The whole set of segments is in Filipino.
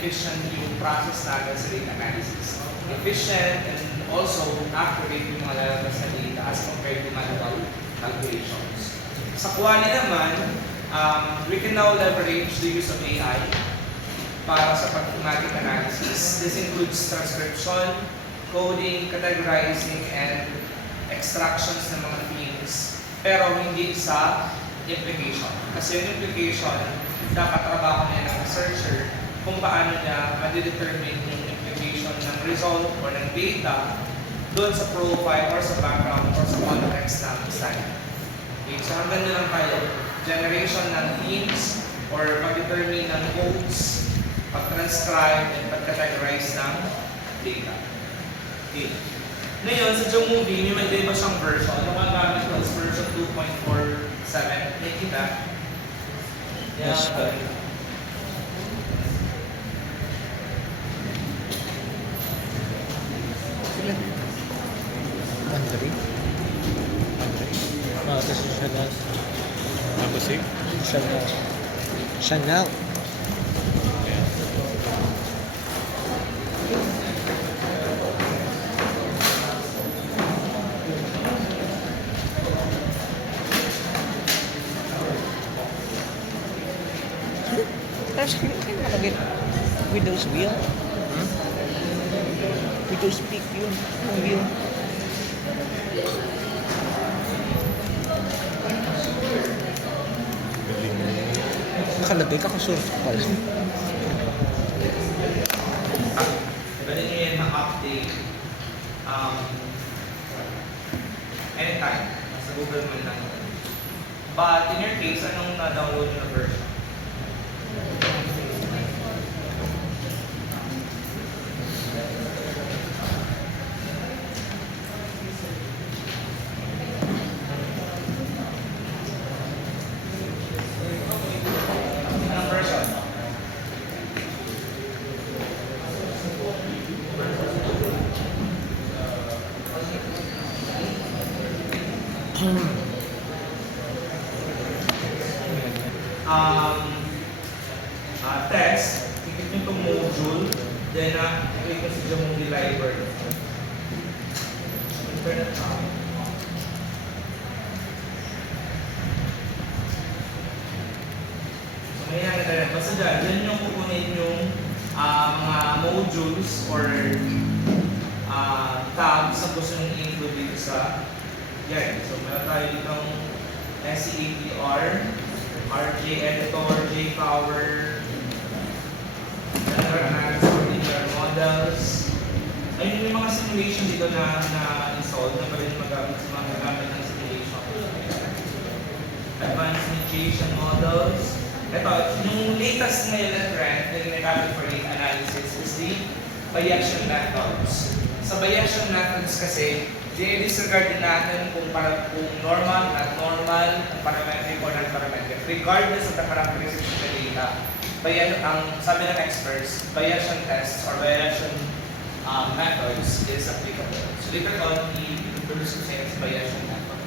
efficient yung process natin sa data analysis. Efficient and also accurate yung mga lalabas na data as compared to manual calculations. Sa Kuali naman, we can now leverage the use of AI para sa pragmatic analysis. This includes transcription, coding, categorizing, and extractions ng mga themes, pero hindi sa implication. Kasi yung implication, dapat trabaho niya ng researcher kung paano niya ma-determine yung implication ng result or ng data doon sa profile or sa background or sa context ng study. Okay, so hanggang na lang tayo. Generation ng themes or mag-determine ng codes, pag-transcribe and pag-categorize ng data. Okay. Ngayon, sa Jung Movie, may iba siyang version. Ang magamit ko is version 2.47. Nakita? Yes, sir. Andre? This is Chanel. Number 6? Chanel. Chanel. Tapos kan nakalagay Widow's Wheel. Widow's Peak yun. Ang wheel. Nakalagay ka kasurf pala. Pwede nyo yan ma-update anytime. Sa Google man lang. But in your case, anong na-download nyo na version? Anong version? Text, ikit nyo itong module, then ikit nyo sa Jamundi library. Internet na. So, mayroon na rin. Basta dyan yung kukunin yung mga modules or tabs na gusto nyo i-include dito sa yan. So, meron tayo ditong SEAPR, RJ Editor, JPower, analysis for linear models. Ayun yung mga simulation dito na install na pwede magamit sa mga gamit ng simulation. Advanced initiation models. Ito, yung latest ngayon na trend na ginagamit for data analysis is the Bayesian methods. Sa Bayesian methods kasi, disregard din natin kung normal, not normal, parametric or non-parametric. Regardless of the characteristics of the data, ang sabi ng experts, Bayesian tests or Bayesian methods is applicable. So later on, i-introduce ko sa inyo sa Bayesian method.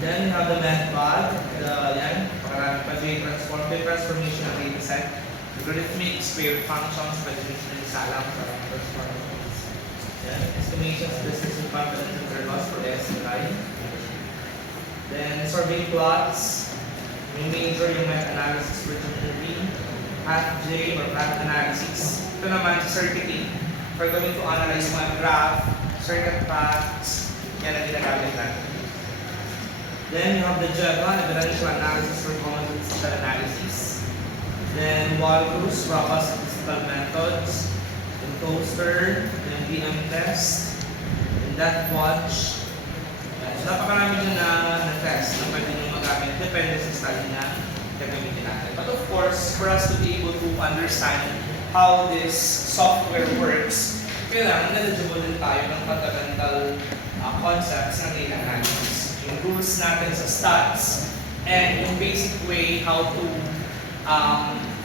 Then we have the method, transformation of data set, logarithmics, wave functions, predictions, salam, transformations. Estimations, distance and confidence intervals for SLI. Then survey plots, yung major yung meta-analysis for Movie, path J or path analysis. Ito naman sa circuiting. For going to analyze mga graph, circuit paths, yan ang ginagamit natin. Then you have the JEVA, evidential analysis for common statistical analysis. Then Walrus, robust statistical methods. Then Toaster, then VM test, then DeathWatch. So napakarami nyo na test na pwede nyo magamit depende sa study na gagamitin natin. But of course, for us to be able to understand how this software works, kailangan knowledgeable din tayo ng fundamental concepts ng data analysis. Yung rules natin sa stats and yung basic way how to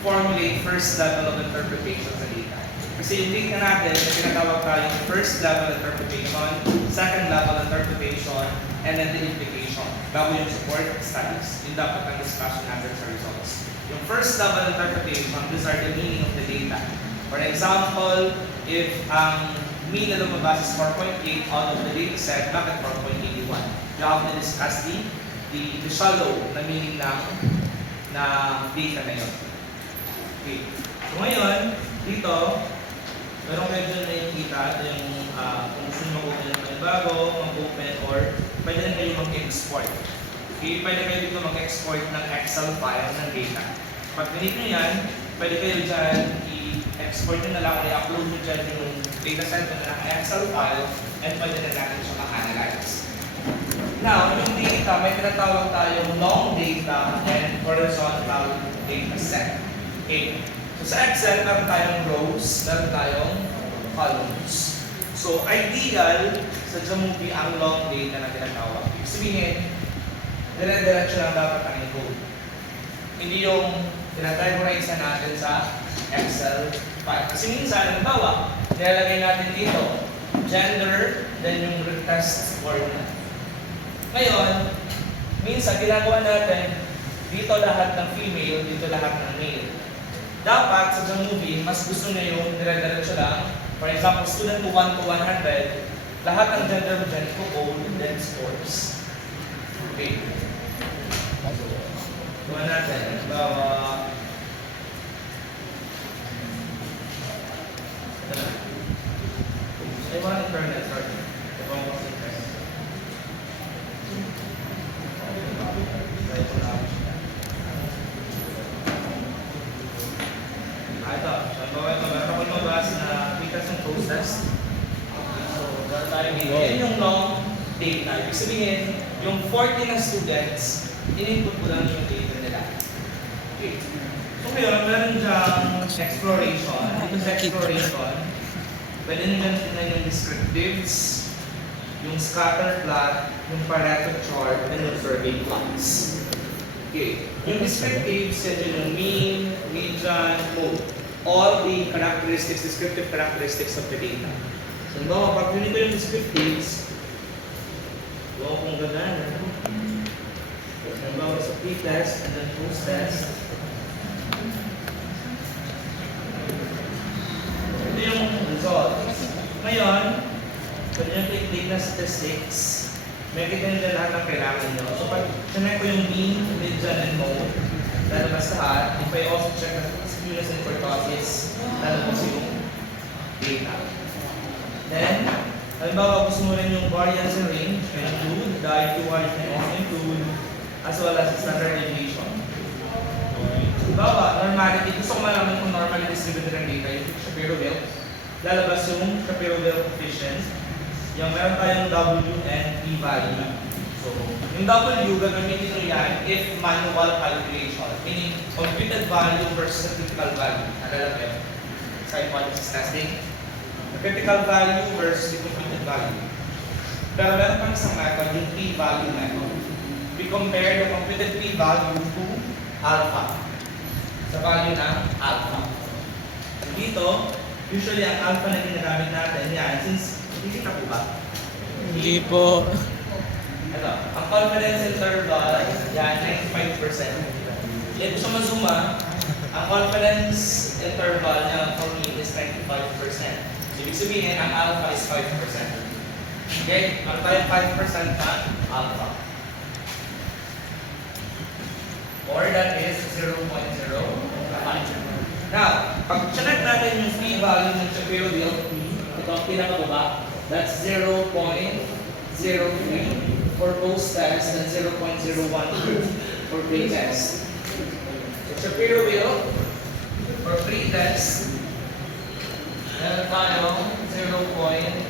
formulate first level of interpretation sa data. Kasi yung data natin, pinatawag tayo yung first level interpretation, second level interpretation, and then the implication. bago yung support studies. Yung dapat ang discussion natin sa results. Yung first level interpretation, these are the meaning of the data. For example, if ang mean na lumabas is 4.8 out of the data set, bakit 4.81? You have to discuss the shallow na meaning ng data na yun. Okay. So ngayon, dito, meron kayo dyan nakikita, ito yung kung gusto nyo mag-open ng panibago, mag-open, or pwede rin kayo mag-export. Okay, pwede kayo dito mag-export ng Excel file ng data. Pag ganito nyo yan, pwede kayo dyan i-export nyo na lang, or i-upload nyo dyan yung data set na ng Excel file, and pwede na natin siya ma-analyze. Now, yung data, may tinatawag tayong long data and horizontal data set. Okay. So sa Excel, meron tayong rows, meron tayong columns. So ideal sa Jamovie ang long data na tinatawag. Ibig sabihin, dire-diretso lang dapat ang code. Hindi yung tinatagorize natin sa Excel file. Kasi minsan, halimbawa, nilalagay natin dito, gender, then yung retest formula. Ngayon, minsan ginagawa natin dito lahat ng female, dito lahat ng male. Dapat sa Jamovie, mas gusto nyo yung dire-diretso lang. For example, student to 1 to 100, lahat ng gender mo dyan, i-code, then scores. Okay. Gawa natin. Bawa. I want to turn that start. Ito, meron akong mabas na quickness ng process. So, meron tayo dito. Yan yung long data. Ibig sabihin, yung 40 na students, in-input ko lang yung data nila. Okay. So, ngayon, meron dyang exploration. Dito sa exploration, pwede nyo tingnan yung descriptives, yung scatter plot, yung Pareto chart, and yung survey plots. Okay. Yung descriptives, yan yung mean, median, mode. All the characteristics, descriptive characteristics of the data. So, no, pag ko yung descriptives, wow, kung ganda na. Halimbawa sa pre-test and then post-test. Ito yung result. Ngayon, pwede nyo click na statistics. May kita nyo lahat ng kailangan nyo. So, pag sinek ko yung mean, median, and mode, lalabas lahat. If I also check the skewness and kurtosis, lalabas yung data. Then, halimbawa gusto mo rin yung variance and range, can include, the IQR can also include, as well as standard deviation. Halimbawa, normality, gusto ko malaman kung normally distributed ang data, yung Shapiro-Wilk, lalabas yung Shapiro-Wilk coefficient, yung meron tayong W and P value. So, yung W, gagamitin nyo yan if manual calculation, meaning computed value versus the critical value. Nalala mo yun? Sa hypothesis testing. The critical value versus the computed value. Pero meron pang isang method, yung P-value method. We compare the computed P-value to alpha. Sa value ng alpha. So, dito, usually ang alpha na ginagamit natin, yan, since, hindi kita po ba? Hindi po. Ito, ang confidence interval, yan, 95%. Yan, gusto mazuma, ang confidence interval niya for me is 95%. So, ibig sabihin, ang alpha is 5%. Okay? Ang tayo 5% na alpha. Or that is 0.05. Now, pag check natin yung p-value ng Shapiro-Wilk P, ito ang pinakababa, that's 0.03 for post-test and 0.01 for pre-test. So, Shapiro-Wilk for pre-test, meron tayong 0.01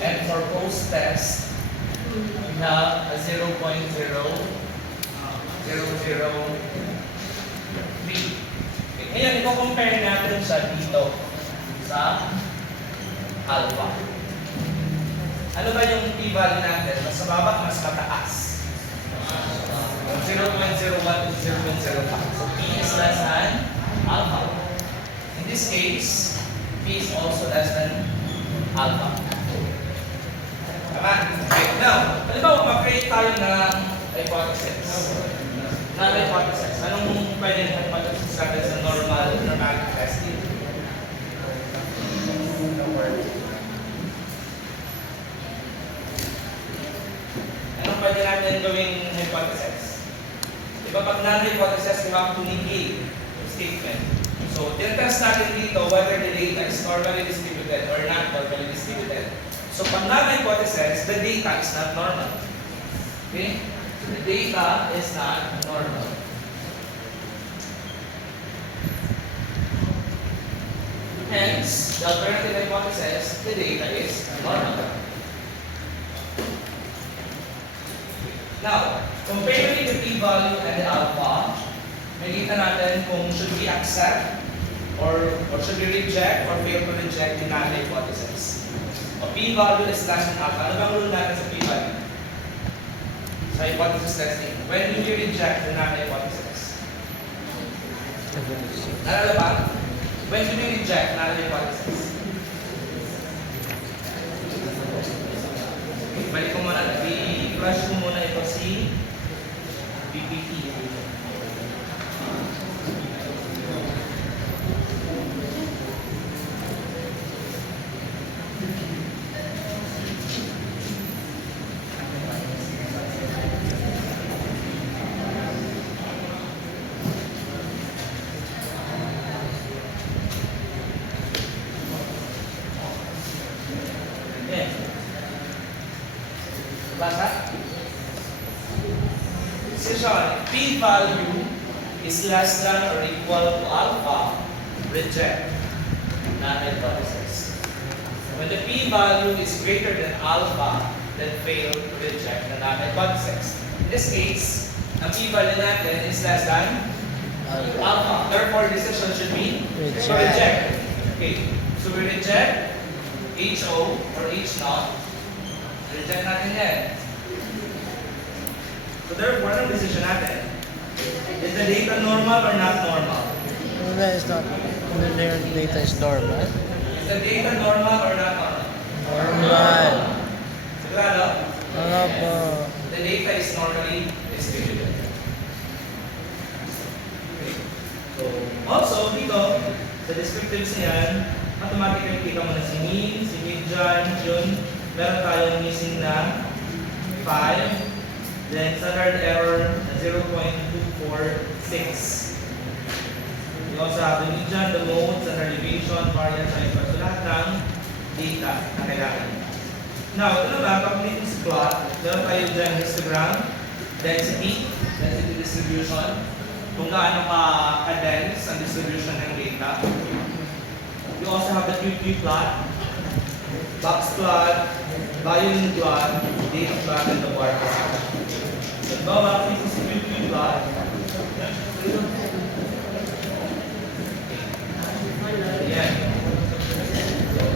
and for post-test, we have a 0.0003. Ngayon, i-compare natin siya dito sa alpha. Ano ba yung p-value natin? Mas mababa, mas mataas. 0.01 to 0.05. So p is less than alpha. In this case, p is also less than alpha. Tama? Okay, now, halimbawa, mag-create tayo natin gawing hypothesis. Diba pag non-hypothesis, we have to negate yung statement. So, tinetest natin dito whether the data is normally distributed or not normally distributed. So, pag non-hypothesis, the data is not normal. Okay? The data is not normal. Hence, the alternative hypothesis, the data is normal. Now, comparing the p-value and the alpha, makita natin kung should we accept or should we reject or fail to reject the null hypothesis. A p-value is less than alpha. Ano bang rule natin sa p-value? Sa hypothesis testing. When do we reject the null hypothesis? Nalala ba? When do we reject null hypothesis? Balik ko muna. I-flash ko muna ito si PPT. Basa? Decision, p-value is less than or equal to alpha, reject null hypothesis. When the p-value is greater than alpha, then fail to reject the null hypothesis. In this case, ang p-value natin is less than alpha. Therefore, decision should be reject. Okay, so we reject HO or H0. Reject natin yan. So therefore, anong decision natin? Is the data normal or not normal? That is not. The data is normal. Is the data normal or not normal? Normal. Sigurado? Po. The data is normally distributed. Okay. So, also dito, sa descriptives na yan, automatically kita mo na si mean, si median, yun. Meron tayong missing na 5, then standard error na 0.246. We also have the median, the mode, standard deviation, variance, hyper. So lahat ng data na kailangan. Now, ito naman, pag nito sa plot, meron tayo dyan histogram, density distribution, kung gaano ka-dense ang distribution ng data. We also have the QQ plot, box plot, volume plot, data plot, and the bar plot. So, bawa, ito sa QQ plot. Ayan.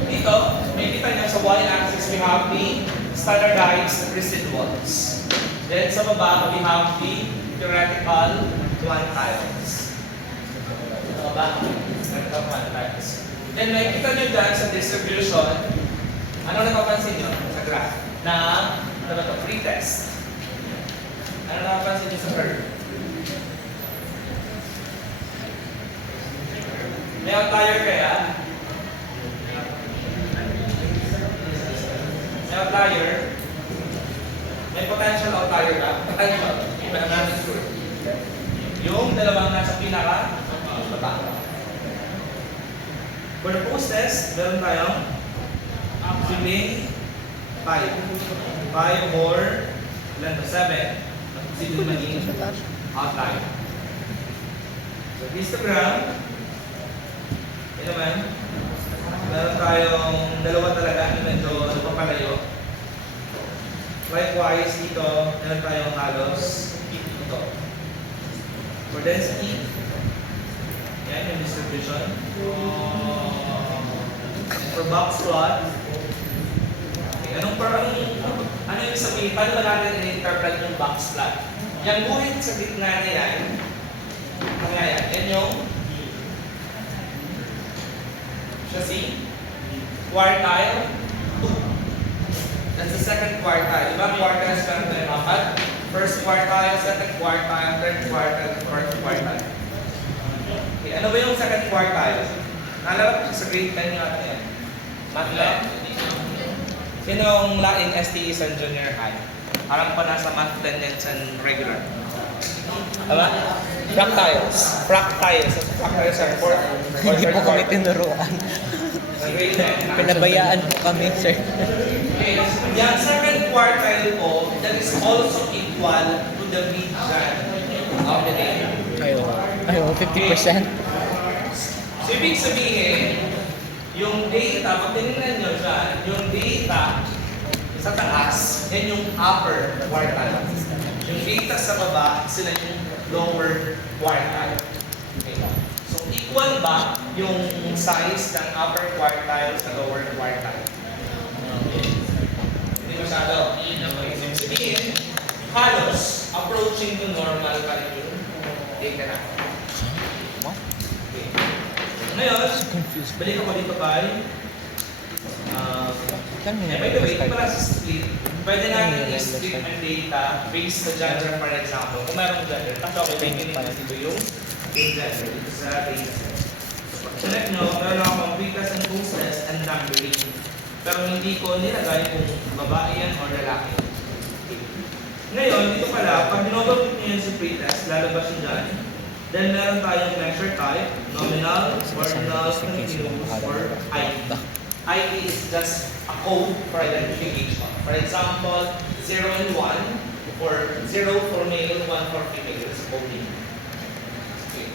Dito, may kita niyo sa y-axis, we have the standardized residuals. Then sa baba, we have the theoretical quantiles. Sa baba, theoretical quantiles. Then may kita niyo dyan sa distribution, ano napapansin niyo sa graph? Na, ano ba ito? Pretest. Ano napapansin niyo sa curve? May outlier kaya? May outlier? May potential outlier ka? Potential. Iba namin sure. Yung dalawang nasa pinaka, baba. For the post test, meron tayong sibling 5. 5 or ilan to 7. Sibling maging outlier. So histogram, yun naman, meron tayong dalawa talaga, yung medyo napapalayo. Likewise, dito, meron tayong halos ito. For density, yan yung distribution. For box plot, okay, ano yung sabihin? Paano ba natin i-interpret yung box plot? Yung guhit sa gitna na yan, ano nga yan yung siya si quartile 2. That's the second quartile. Diba? Quartiles meron tayo apat. First quartile, second quartile, third quartile, fourth quartile. Okay, ano ba yung second quartile? Naalala ko sa grade 10 yung atin yan. Math lab. Sinong laing STE sa junior high? Harap pa nasa math tendency and regular. Diba? Fractiles. Fractiles. Fractiles are fourth or Hindi third po kami quartile. tinuruan. Grade 10. Pinabayaan po kami, sir. Okay, yung second quartile po, that is also equal to the median of the data. Ayo, 50%. So, ibig sabihin, yung data, pag tinignan nyo dyan, yung data sa taas, yan yung upper quartile. Yung data sa baba, sila yung lower quartile. Okay. So, equal ba yung size ng upper quartile sa lower quartile? Hindi masyado. Okay. So, sabihin, halos approaching to normal pa rin yung data natin. Okay. Ngayon, balik ako dito tayo. By the way, para sa split, pwede natin i-split ang data based sa gender, for example. Kung mayroong gender, kasi okay, may kinit dito yung gender dito sa data. Select nyo, meron akong weakness and closeness and numbering. Pero hindi ko nilagay kung babae yan o lalaki. Okay. Ngayon, dito pala, pag dinobot nyo yan sa pretest, lalabas yun dyan. Then meron tayong measure type, nominal, ordinal, continuous, or ID. ID is just a code for identification. For example, 0 and 1, or 0 for male, 1 for female. It's coding. Okay.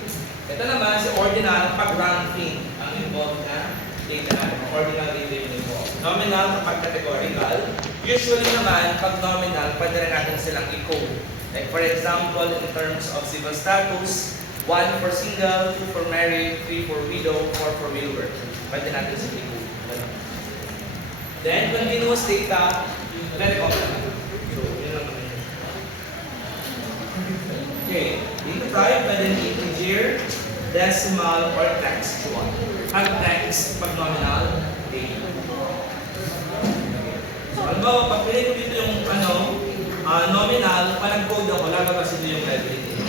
Ito naman, si ordinal, pag-ranking ang involved na data natin. Ordinal data yung involved. Nominal, kapag categorical. Usually naman, pag nominal, pwede rin natin silang i-code. Like for example, in terms of civil status, 1 for single, 2 for married, 3 for widow, 4 for widower. Pwede natin silang i-code. Then, continuous data, very common. So, yun lang naman. Okay, dito tayo, pwede integer, decimal, or textual. Ang text, pag nominal, data. So, alam mo, pag pinili ko dito yung nominal, pag nag-code ako, lalabas ito yung everything.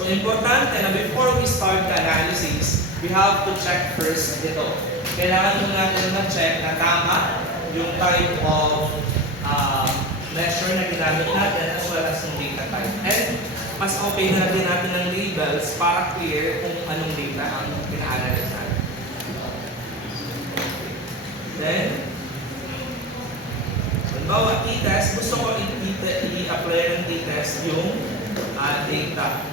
So, importante na before we start the analysis, we have to check first ito. Kailangan nyo natin na-check na tama yung type of measure na ginamit natin as well as yung data type. And mas okay na din natin ng labels para clear kung anong data ang pina-analyze natin. Then, halimbawa, t-test, gusto ko i-apply ng t-test yung data.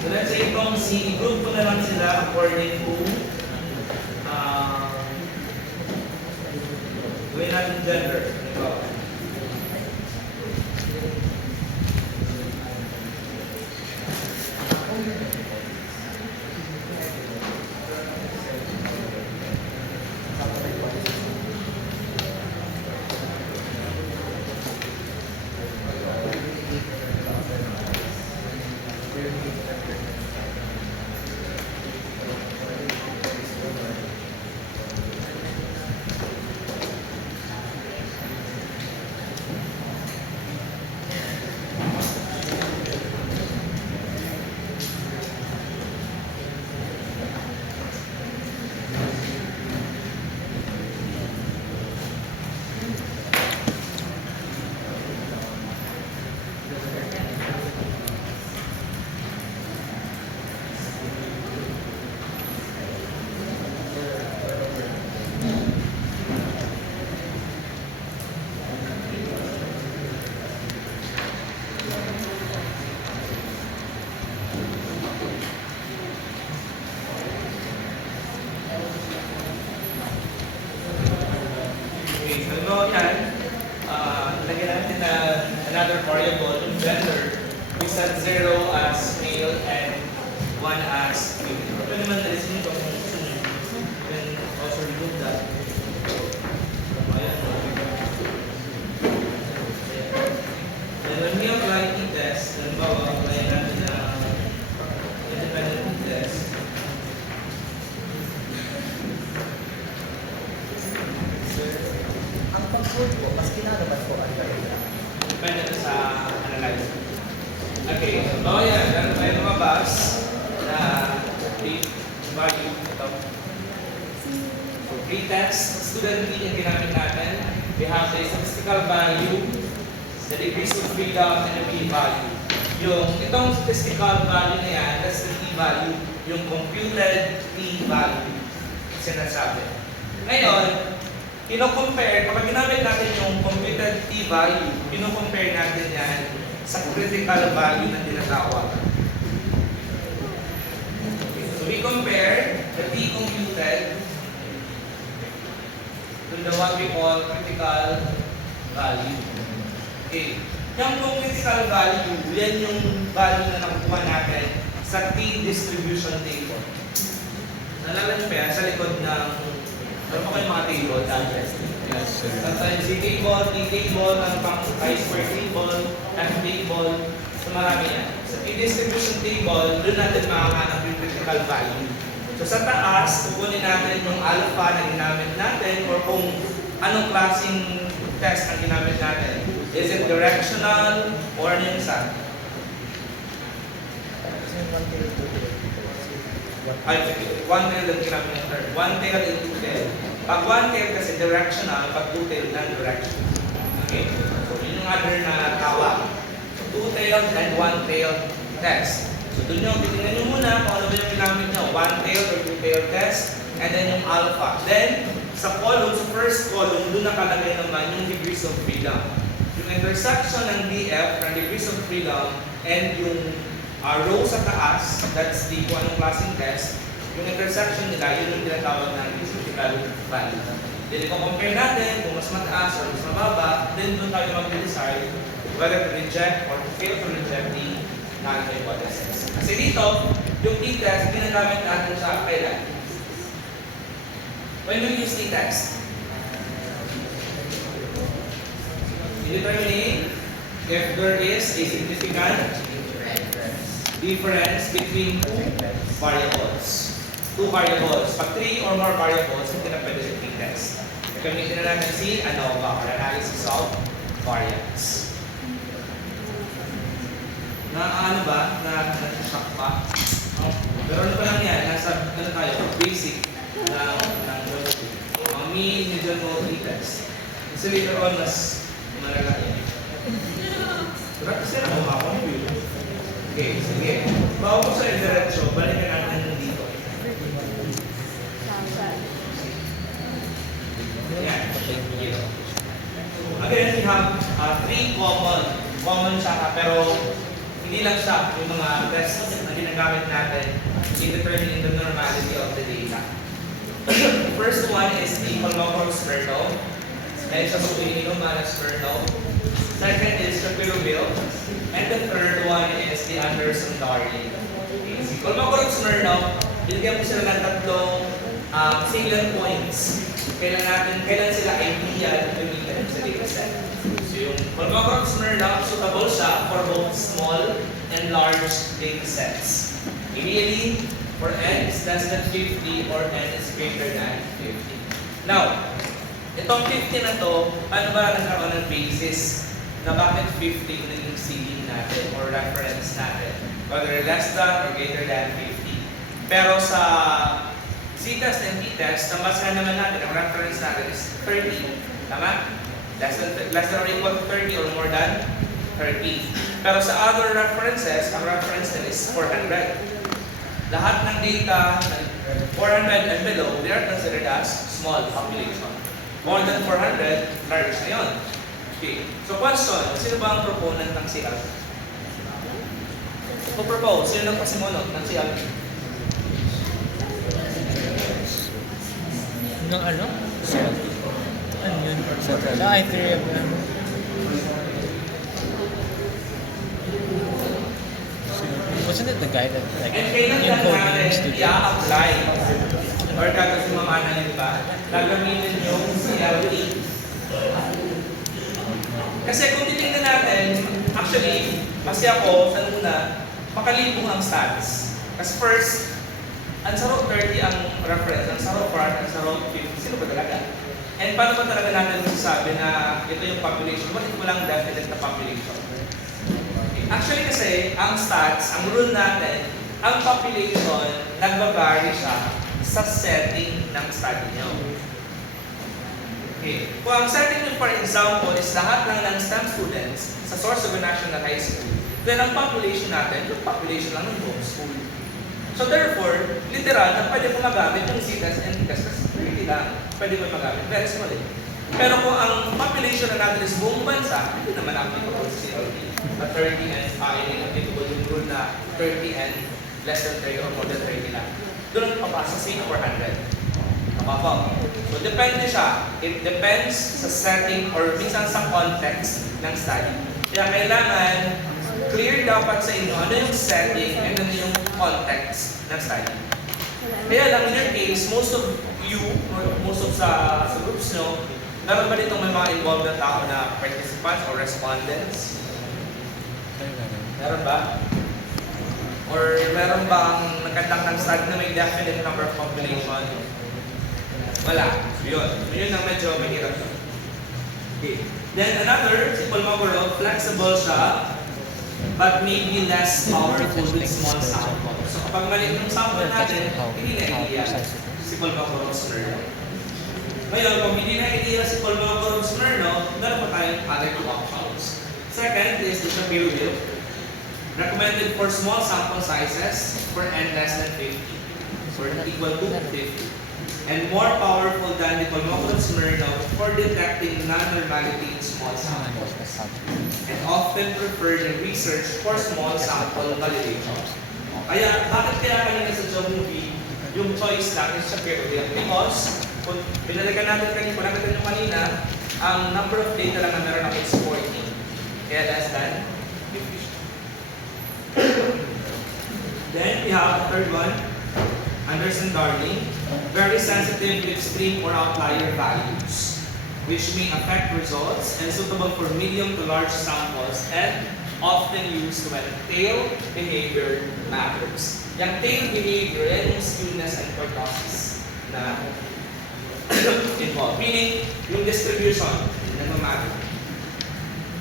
So let's say itong group ko na lang sila according to gawin natin gender. So yan, lagyan natin na another variable, yung gender. We set 0 as male and 1 as female. Pwede naman nalisin ito kung gusto nyo. You can also remove that. Ayan. And when we apply t-test, halimbawa, apply natin na independent t-test. Ang pag-code po, mas kinalaman po ang gawin. Depende na sa analyzer. Okay, so yan. Meron tayo lumabas na value ito. So, pretest, student mean yung ginamit natin. We have the statistical value, the degrees of freedom, and the p-value. Yung itong statistical value na yan, that's the p-value, yung computed p-value sinasabi. Ngayon, kino-compare, kapag ginamit natin yung computed p-value, kino-compare natin yan sa critical value na tinatawag. Okay, so we compare the p computed to the what we call critical value. Okay. Yung critical value, yan yung value na nakukuha natin sa t-distribution table. Nalala niyo ba yan sa likod ng meron pa kayong mga table? Yes, sir. Sometimes C-table, T-table, ang pang I-square table, F-table, so marami yan. Sa t-distribution table, doon natin makakahanap yung critical value. So sa taas, kukunin natin yung alpha na ginamit natin or kung anong klaseng test ang ginamit natin. Is it directional or ano yung isa? Ay, one tail ang ginamit ng third. One tail and two tail. Pag one tail kasi directional, pag two tail non-directional. Okay? So yun yung other na tawag. So two-tailed and one-tailed test. So doon nyo, titingnan nyo muna kung ano ba yung ginamit nyo. One-tailed or two-tailed test. And then yung alpha. Then, sa column, sa first column, doon nakalagay naman yung degrees of freedom. Yung intersection ng DF, ng degrees of freedom, and yung row sa taas, that's the kung anong klaseng test, yung intersection nila, yun yung tinatawag ng critical value. Then, i-compare natin kung mas mataas or mas mababa, then doon tayo mag-decide whether to reject or to fail to reject the null hypothesis. Kasi dito, yung t-test, ginagamit natin siya kailan? When we use t-test? Determining if there is a significant difference between two variables. Pag 3 or more variables, hindi na pwede sa t-test. Gamitin na natin si ANOVA or Analysis of Variance. Ano ba? Na-shock pa? Pero ano pa lang yan? Nasa, ano tayo? Basic ng mean, median, mode, t-test. Kasi later on, mas malala yan. Pero kasi na ako Okay, sige. Bago ko sa diretso, balikan natin dito. Yan. Again, we have three common siya, pero hindi lang siya yung mga tests na ginagamit natin in determining the normality of the data. First one is the Kolmogorov-Smirnov. Dahil sa Sukuininom-Smirnov. Second is Shapiro-Bill. And the third one is the Anderson-Darling. Okay. Si Kolmogorov-Smirnov, binigyan po sila ng tatlong salient points. Kailan sila ideal gamitin sa dataset. So yung Kolmogorov-Smirnov, suitable siya for both small and large datasets. Ideally, for n is less than 50 or n is greater than 50. Now, itong 50 na to, paano ba nagkaroon ng basis na bakit 50 yung naging ceiling natin or reference natin? Whether less than or greater than 50. Pero sa C-test and T-test, nambasahan naman natin, ang reference natin is 30. Tama? Less than or equal to 30 or more than 30. Pero sa other references, ang reference nila is 400. Lahat ng data 400 and below, they are considered as small population. More than 400, large na yun. Okay. So question, sino ba ang proponent ng CLP? Who propose? Sino nagpasimunod ng CLP? Ng ano? Ano yun? Sa I3M. Wasn't it the guy that like And kailan yung lang coding natin student? i-apply or gagawin di ba? Gagamitin yung CLP. Kasi kung titingnan natin, actually, kasi ako, sa una, makalibong ang stats. Kasi first, ang sa row 30 ang reference, ang sa row 4, ang sa row 50, sino ba talaga? And paano ba talaga natin masasabi na ito yung population? What if walang definite na population? Okay. Actually kasi, ang stats, ang rule natin, ang population, nagbabari siya sa setting ng study nyo. Okay. Kung ang setting nyo, for example, is lahat lang ng STEM students sa Sorsogon National High School, then ang population natin, yung population lang ng buong school. So therefore, literal na pwede mo magamit yung CTES and TEST kasi 30 lang. Pwede mo magamit. Very small eh. Pero kung ang population na natin is buong bansa, hindi naman applicable sa CLT. At 30 and hindi applicable yung rule na 30 and less than 30 or more than 30 lang. Doon ang papasa sa 400. Kapapa. So depende siya. It depends sa setting or minsan sa context ng study. Kaya kailangan clear dapat sa inyo ano yung setting and ano yung context ng study. Kaya lang in your case, most of you, or most of sa groups nyo, meron ba ditong may mga involved na tao na participants or respondents? Meron ba? Or meron bang nagkandak ng study na may definite number of population? Wala. Yun. Yun ang medyo mahirap. Okay. Then another, si Kolmogorov, flexible siya, but maybe less powerful with small sample. So kapag maliit yung sample natin, hindi na ideal si Kolmogorov Smirnov. Ngayon, kung hindi na ideal si Kolmogorov Smirnov, meron pa tayong other two options. Second is the Shapiro-Wilk, recommended for small sample sizes for n less than 50, or equal to 50. And more powerful than the Kolmogorov Smirnov for detecting non-normality in small samples. And often preferred in research for small sample validation. Kaya, bakit kaya kanina sa job movie, yung choice lang is Shapiro-Wilk? Because, kung pinalikan natin kanina, ang number of data lang na meron ako is 14. Kaya less than 50. Then, we have the third one, Anderson-Darling, very sensitive to extreme or outlier values, which may affect results and suitable for medium to large samples and often used when tail behavior matters. Yung tail behavior, yan yung skewness and kurtosis na involved. Meaning, yung distribution na matter.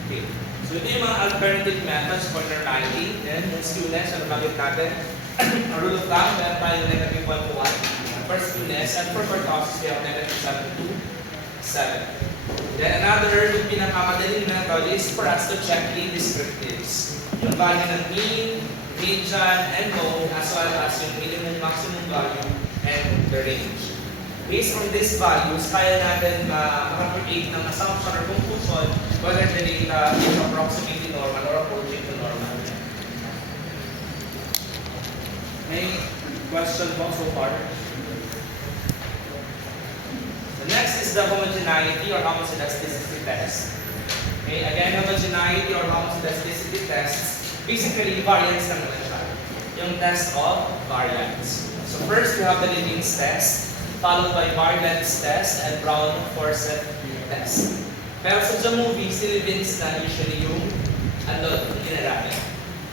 Okay. So ito yung mga alternative methods for normality. Then, yung skewness, ano bagay natin? A rule of thumb, meron tayo negative 1 to 1 for skewness, and for kurtosis, we have negative 7 to 7. Then another, yung pinakamadaling method is for us to check the descriptives. Yung value ng mean, median, and mode, as well as yung minimum, maximum value, and the range. Based on these values, kaya natin makapag-create ng assumption or conclusion whether the data is approximately normal or approaching to normal. Any question po so far? The next is the homogeneity or homozygosity test. Okay, again, homogeneity or homozygosity test, basically variance lang naman siya. Yung test of variance. So first, we have the Levins test, followed by Bartlett's test and Brown-Forsyth test. Pero sa movie, si Levins na usually yung ginagamit.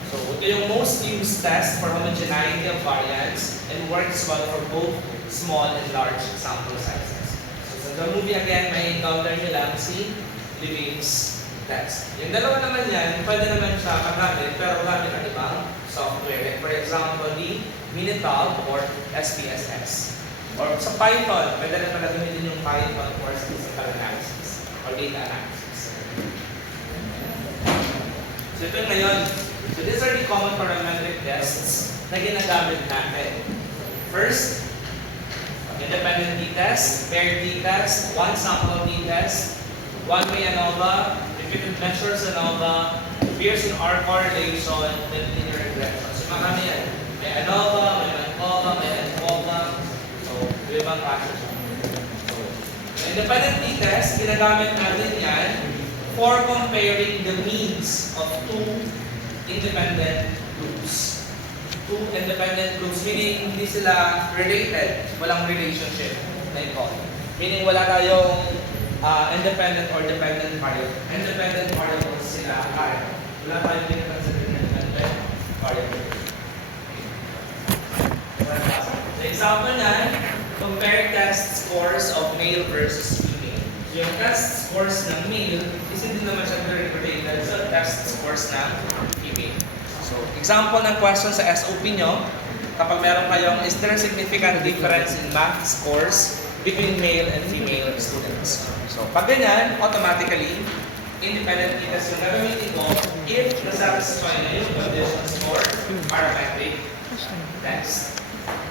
So, ito yung most used test for homogeneity of variance and works well for both small and large sample sizes. So, sa movie again, may encounter nyo lang si Levins test. Yung dalawa naman yan, pwede naman siya magamit pero gamit ang ibang software. For example, the Minitab or SPSS. Or sa Python, pwede rin pala gamitin yung Python for statistical analysis or data analysis. So, ito ngayon. So these are the common parametric tests na ginagamit natin. First, independent t-test, paired t-test, one sample t-test, one-way ANOVA, repeated measures ANOVA, Pearson R correlation, and linear regression. So marami yan. May ANOVA, may ANCOVA, may ANCOVA. So, ibang klase siya. So, independent t-test, ginagamit natin yan for comparing the means of two independent groups. Two independent groups, meaning hindi sila related, walang relationship na ito. Meaning wala tayong independent or dependent variable. Independent variables sila ay wala tayong independent variable. The example niyan, compare test scores of male versus female. yung test scores ng male is hindi naman siya related sa test scores ng female. So, example ng question sa SOP nyo, kapag meron kayong, is there a significant difference in math scores between male and female students? So, pag ganyan, automatically, independent test yung gagamitin ko if nasatisfy na yung conditions for parametric test.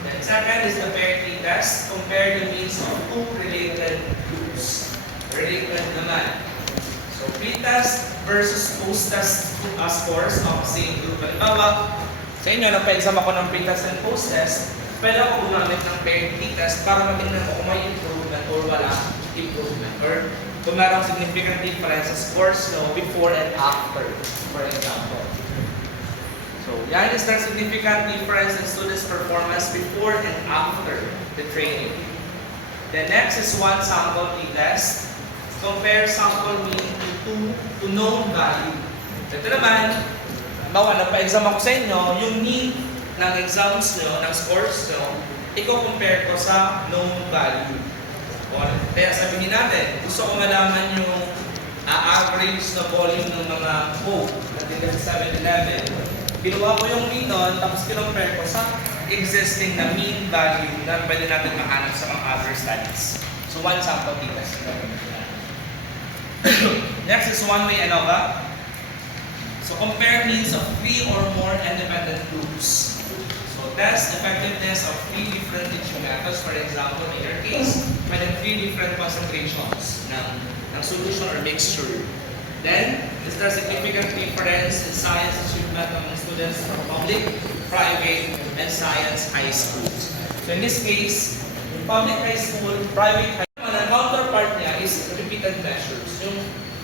Then second is the pair t-test. Compare the means of two related groups. Related naman. So pre-test versus post-test scores of same group. Halimbawa, sa inyo, nagpa-exam ako ng pre-test and post-test, pwede ako gumamit ng pair t-test para matingnan ko kung may improvement or wala improvement. Or kung merong significant difference sa scores before and after, for example. So, yan is the significant difference in students' performance before and after the training. The next is one sample t-test. Compare sample mean to known value. Ito naman, bawa nagpa-exam ako sa inyo, yung mean ng exams nyo, ng scores nyo, i-compare ko sa known value. Kaya sabihin natin, gusto ko malaman yung average na volume ng mga Coke natin sa 7-Eleven. Ginawa ko yung mean nun, tapos kinompare ko sa existing na mean value na pwede natin mahanap sa mga other studies. So, one sample t-test. Next is one-way ANOVA. So, compare means of 3 or more independent groups. So, test effectiveness of 3 different teaching methods. For example, in your case, pwede 3 different concentrations ng solution or mixture. Then, is there a significant difference in science achievement among students from public, private, and science high schools? So in this case, in public high school, private high school, ang counterpart niya is repeated measures. Yung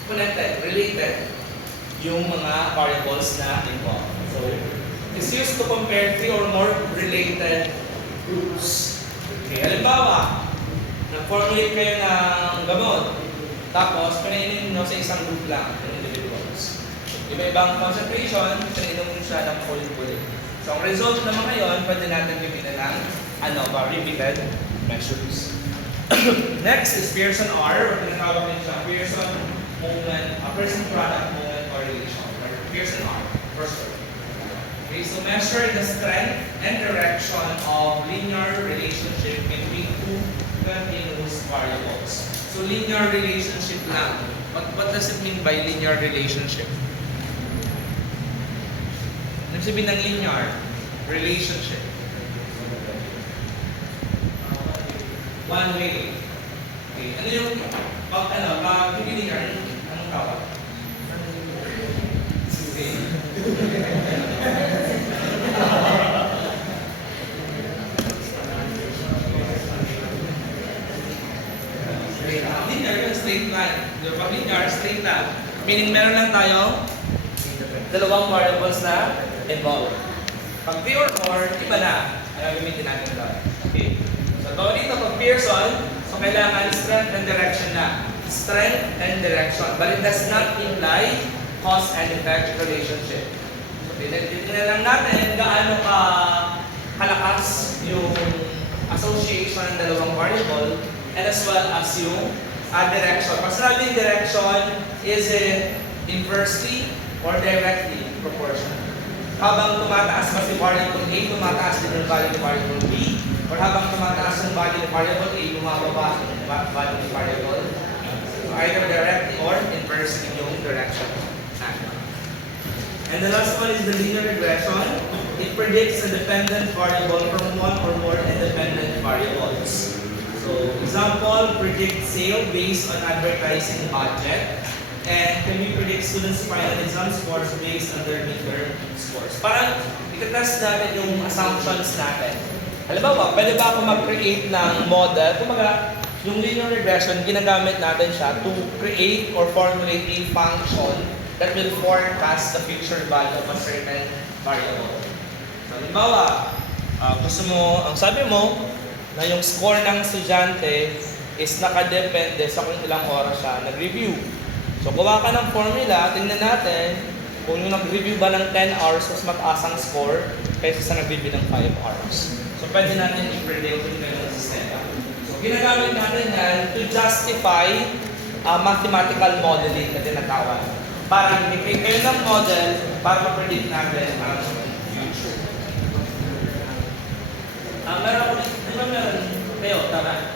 connected, related, yung mga variables na involved. So, it's used to compare 3 or more related groups. Okay, halimbawa, nag-formulate kayo ng gamot. Tapos, pinainom nyo sa isang group lang ng individuals. Iba-ibang concentration, pinainom nyo siya ng ulit-ulit. So, ang result naman ngayon, pwede natin gamitin ng repeated measures. Next is Pearson R, or tinatawag din siya Pearson product moment or relation. Pearson R, first word. Okay, so measure the strength and direction of linear relationship between two continuous variables. So, linear relationship lang. What does it mean by linear relationship? Ano sabihin ng linear relationship? One way. Okay. Ano yung, pag hindi linear, anong tawag? Okay. Linear yung straight line. Pag linear, straight line. Meaning meron lang tayong dalawang variables na involved. Pag 3 or more, iba na. Ang gamitin natin doon. Okay. So, ito dito, pag Pearson, so kailangan strength and direction na. Strength and direction. But it does not imply cause and effect relationship. So, titignan lang natin gaano kalakas yung association ng dalawang variable and as well as yung direction. Pag sinabing direction, is it inversely or directly proportional? Habang tumataas pa si variable A, tumataas din yung value ng variable B, or habang tumataas yung value ng variable A, bumababa yung value ng variable B. So either directly or inversely yung direction. And the last one is the linear regression. It predicts a dependent variable from one or more independent variables. So, example, predict sale based on advertising budget. And can we predict students' final exam scores based on their midterm scores? Parang itatest natin yung assumptions natin. Halimbawa, pwede ba ako mag-create ng model? Kumaga, yung linear regression, ginagamit natin siya to create or formulate a function that will forecast the future value of a certain variable. So, halimbawa, gusto mo, ang sabi mo, na yung score ng estudyante is nakadepende sa kung ilang oras siya nag-review. So, gawa ka ng formula, tingnan natin kung yung nag-review ba ng 10 hours, mas mataas ang score kaysa sa nag-review ng 5 hours. So, pwede natin i-predict yung ganun sistema. So, ginagamit natin yan to justify mathematical modeling na tinatawag. Para i-create kayo ng model para ma-predict natin ang future. Meron ako dito, di ba meron kayo, tama?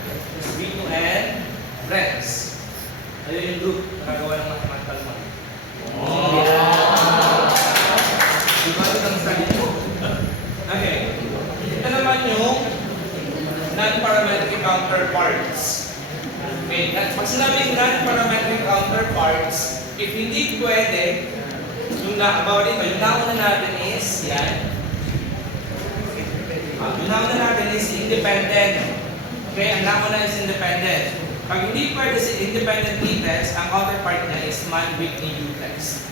V2 and friends. Ayun yung group na nagawa ng mathematical model. Diba ito ang study mo? Okay. Ito naman yung non-parametric counterparts. Okay, pag sinabing non-parametric counterparts, if hindi pwede, yung nakabawa dito, yung nauna natin is, yan. Yung nauna natin is independent. Okay, ang nauna is independent. Pag hindi pwede si independent t-test, ang counterpart niya is Mann-Whitney u-test.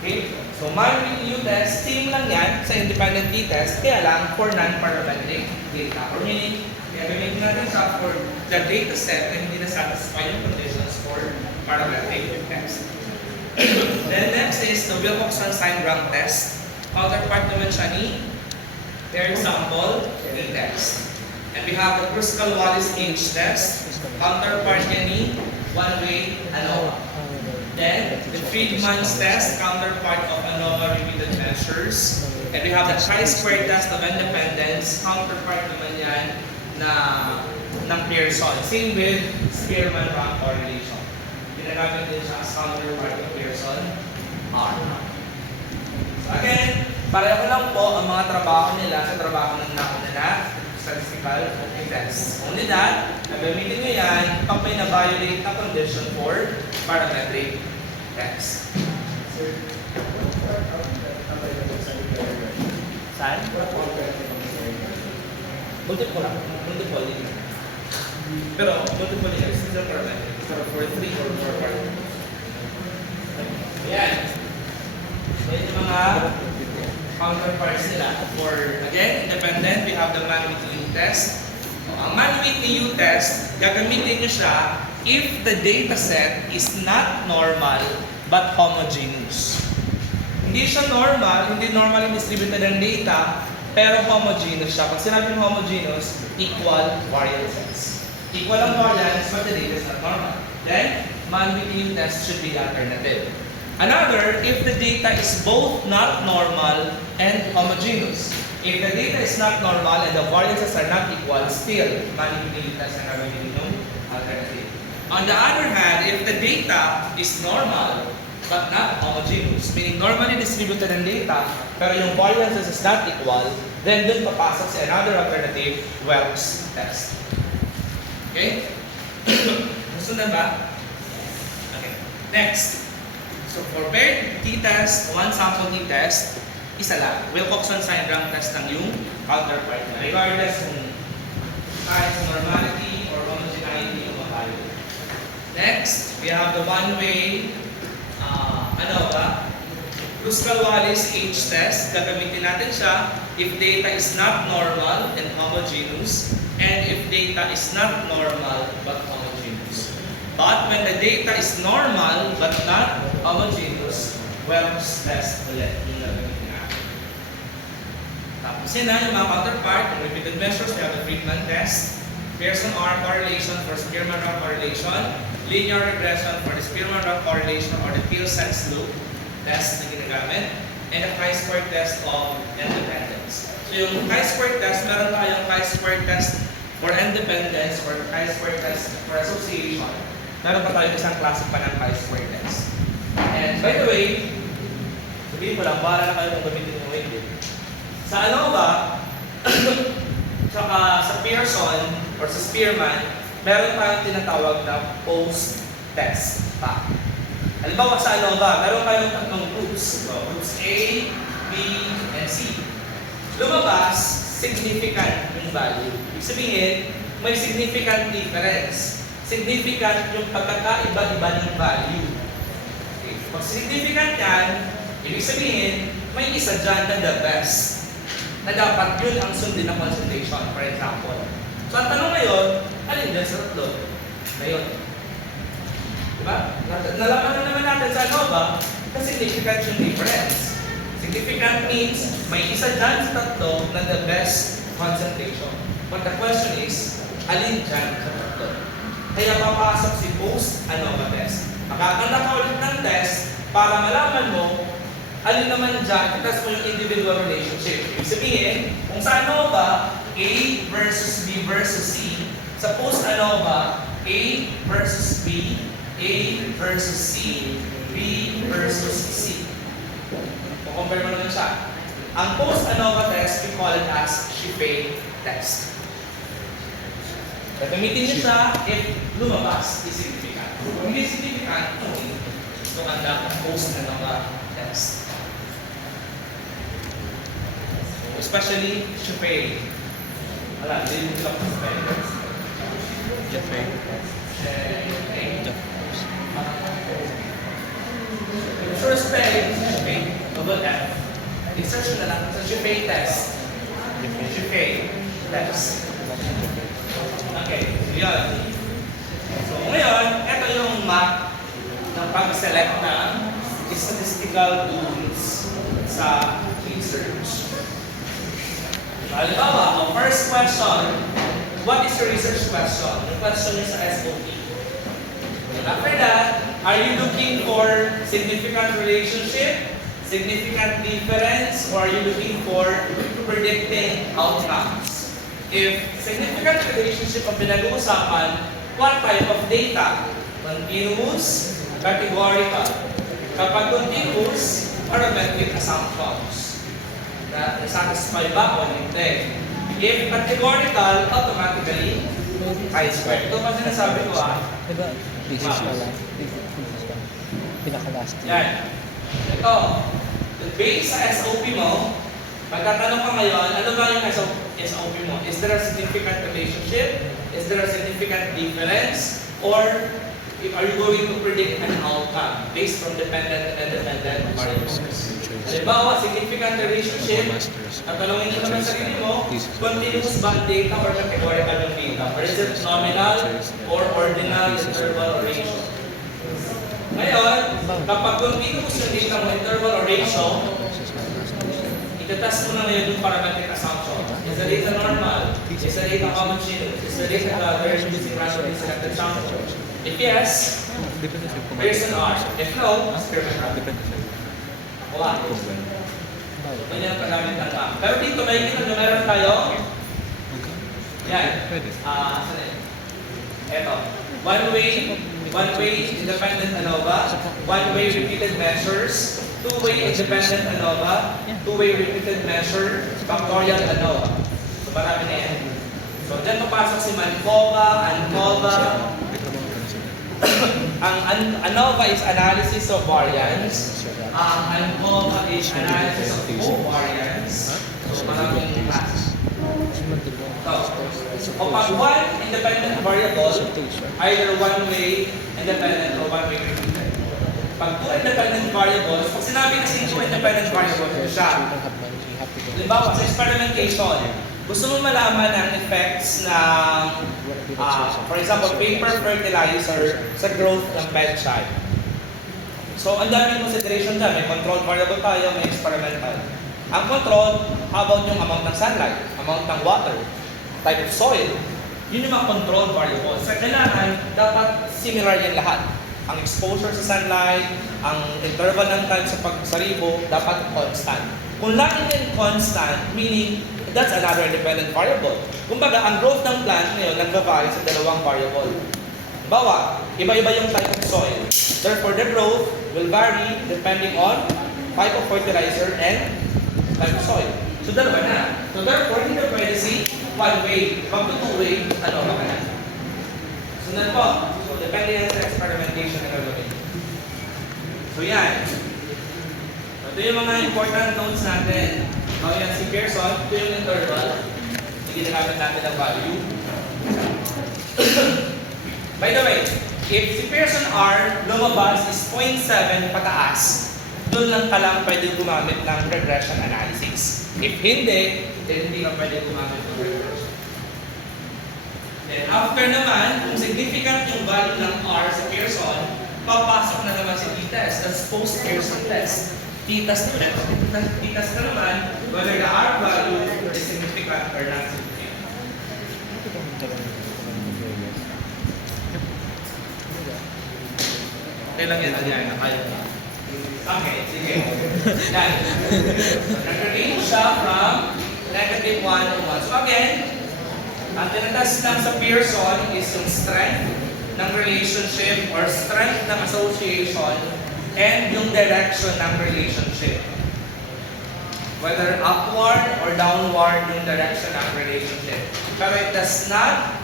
Okay? So, Mann-Whitney u-test, same lang yan sa independent t-test, kaya lang for non-parametric data. Or meaning, gagamitin natin siya for the data set na hindi na-satisfy yung conditions for parametric test. Then next is the Wilcoxon-Steingram test. Counterpart naman siya ni their sample t-test. And we have the Kruskal-Wallis H test. Counterpart niya ni one-way ANOVA. Then, the Friedman's test, counterpart of ANOVA repeated measures. And we have the chi-square test of independence, counterpart naman yan ng Pearson. Same with Spearman-Rank correlation. Ginagamit din siya as counterpart of Pearson R. So again, pareho lang po ang mga trabaho nila sa trabaho ng nauna na statistical test. Only that, nagamitin nyo yan pag may na-violate na condition for parametric test. Saan? Multiple lang. Multiple din. Pero multiple din. This is the parametric. Pero for 3 or 4 parameters. Ayan. So yung mga counterparts nila. For, again, independent, we have the Mann-Whitney test. So, ang Mann-Whitney test, gagamitin nyo siya if the data set is not normal but homogeneous. Hindi siya normal, hindi normally distributed ang data, pero homogeneous siya. Pag sinabing homogeneous, equal variances. Equal ang variance, but the data is not normal. Then, Mann-Whitney test should be the alternative. Another, if the data is both not normal and homogeneous. If the data is not normal and the variances are not equal, still, Mann-Whitney test ang gagawin yung alternative. On the other hand, if the data is normal but not homogeneous, meaning normally distributed ang data, pero yung variances is not equal, then dun papasok sa another alternative, Wilks test. Okay? Gusto na ba? Okay. Next. So for paired t-test, one sample t-test, isa lang. Wilcoxon-Steingram test ng yung counterpart na. Regardless kung kahit sa normality or homogeneity yung value. Next, we have the one-way Kruskal-Wallis H test. Gagamitin natin siya if data is not normal and homogeneous, and if data is not normal but homogeneous. But when the data is normal but not homogeneous, Wilks test ulit yung gagamitin natin. Tapos yun na yung mga counterpart, yung repeated measures, we have the Friedman test, Pearson R correlation for Spearman-Rank correlation, linear regression for the Spearman-Rank correlation or the Pearson loop test na ginagamit, and the chi-square test of independence. So yung chi-square test, meron tayong chi-square test for independence or chi-square test for association. Meron pa tayo isang klase pa ng chi-square test. And by the way, sabihin ko lang, bahala na kayo kung gamitin yung weighted. Sa ANOVA, saka sa Pearson or sa Spearman, meron tayong tinatawag na post-test pa. Halimbawa sa ANOVA, meron tayong tatlong groups. So, groups A, B, and C. Lumabas, significant yung value. Ibig sabihin, may significant difference. Significant yung pagkakaiba-iba ng value. Okay. Pag significant yan, ibig sabihin, may isa dyan na the best. Na dapat yun ang sundin ng concentration, for example. So ang tanong ngayon, alin dyan sa tatlo? Ngayon. Diba? Nalaman na naman natin sa ANOVA na significant yung difference. Significant means may isa dyan sa tatlo na the best concentration. But the question is, alin dyan sa tatlo? Kaya papasok si post-ANOVA test. Makakanda ka ulit ng test para malaman mo alin naman dyan, itas mo yung individual relationship. Ibig sabihin, kung sa ANOVA, A versus B versus C, sa post-ANOVA, A versus B, A versus C, B versus C. Kukompare mo naman siya. Ang post-ANOVA test, we call it as Shifei test. Gagamitin niyo siya if lumabas is significant. Kung hindi significant, ito ang post-ANOVA test. Especially Shifei. Wala, hindi mo lang Shifei. Jeffrey. First spelling, Shifei, double F. I-search na lang sa Shifei test. Shifei test. Okay, so yun. So ngayon, ito yung map ng pag-select ng statistical tools sa research. Halimbawa, ang first question, what is your research question? Yung question is sa SOP. And after that, are you looking for significant relationship, significant difference, or are you looking for predicting outcomes? If significant relationship ang pinag-uusapan, what type of data? Continuous, categorical. Kapag continuous, parametric assumptions. Na-satisfy ba o hindi? If categorical, automatically, chi-square. Ito pa sinasabi ko Diba, thesis pa lang. Thesis pa. Pinaka-last year. Yan. Ito, based sa SOP mo, pagtatanong ka ngayon, ano ba yung SOP mo? Is there a significant relationship? Is there a significant difference? Or are you going to predict an outcome based from dependent and independent variables? Halimbawa, significant relationship, tatanungin nyo naman sarili mo, continuous ba ang data or categorical yung data? Or is it nominal or ordinal, interval, or ratio? Ngayon, kapag continuous yung data mo, interval or ratio, itatest mo na ngayon yung parametric assumption. Is the data normal? Is the data homogeneous? Is the data gathered using randomly selected samples? If yes, there's an R. If no, experiment. Wala. Ganyan ang paggamit ng map. Pero dito may kita nyo, meron tayo. Yan. Saan eh? Eto. One way independent ANOVA, one way repeated measures, two-way independent ANOVA, two-way repeated measure, factorial ANOVA. So marami na yan. So dyan papasok si Mancova, ANCOVA. Ang ANOVA is analysis of variance. Ang ANCOVA is analysis of covariance. So maraming classes. O pag one independent variable, either one-way independent or one-way repeated. Pag two independent variables, pag sinabi kasi two independent variables, ito siya. Halimbawa, sa experimentation, gusto mo malaman ang effects ng, for example, paper fertilizer sa growth ng pet child. So, ang daming consideration dyan. May control variable tayo, may experimental. Ang control, how about yung amount ng sunlight, amount ng water, type of soil. Yun yung mga control variables. So, kailangan, dapat similar yan lahat. Ang exposure sa sunlight, ang interval ng time sa pagsaribo, dapat constant. Kung lagi din constant, meaning, that's another independent variable. Kumbaga, ang growth ng plant ngayon, nagbavari sa dalawang variable. Bawa, iba-iba yung type of soil. Therefore, the growth will vary depending on type of fertilizer and type of soil. So, dalawa na. So, therefore, hindi na pwede si one way. Pag two-way, ano ka na? Sundan po. So, depende yan sa experimentation na gagawin. So, yan. So, ito yung mga important notes natin. So, yan si Pearson. Ito yung interval. Hindi na natin ang value. By the way, if si Pearson R lumabas is 0.7 pataas, doon lang ka lang pwede gumamit ng regression analysis. If hindi, then hindi ka pwede gumamit ng regression. Then after naman, kung significant yung value ng R sa Pearson, papasok na naman si t-test. That's post-Pearson test. T-test ulit. T-test na naman whether the R value is significant or not significant. Okay lang yan, yan, nakaya na. Okay, sige. Yan. Nag-range siya from -1 to 1. So again, ang tinatest lang sa Pearson is yung strength ng relationship or strength ng association and yung direction ng relationship. Whether upward or downward yung direction ng relationship. Pero it does not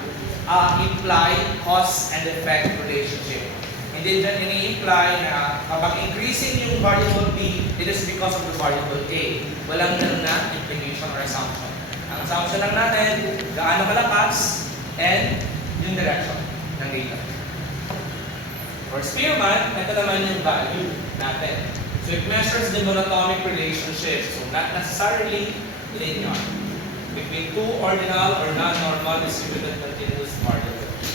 imply cause and effect relationship. Hindi dyan ini-imply na kapag increasing yung variable B, it is because of the variable A. Walang ganun na implication or assumption. Ang assumption lang natin, gaano kalakas, and yung direction ng data. For Spearman, ito naman yung value natin. So it measures the monatomic relationship, so not necessarily linear, between two ordinal or non-normal distributed continuous variables.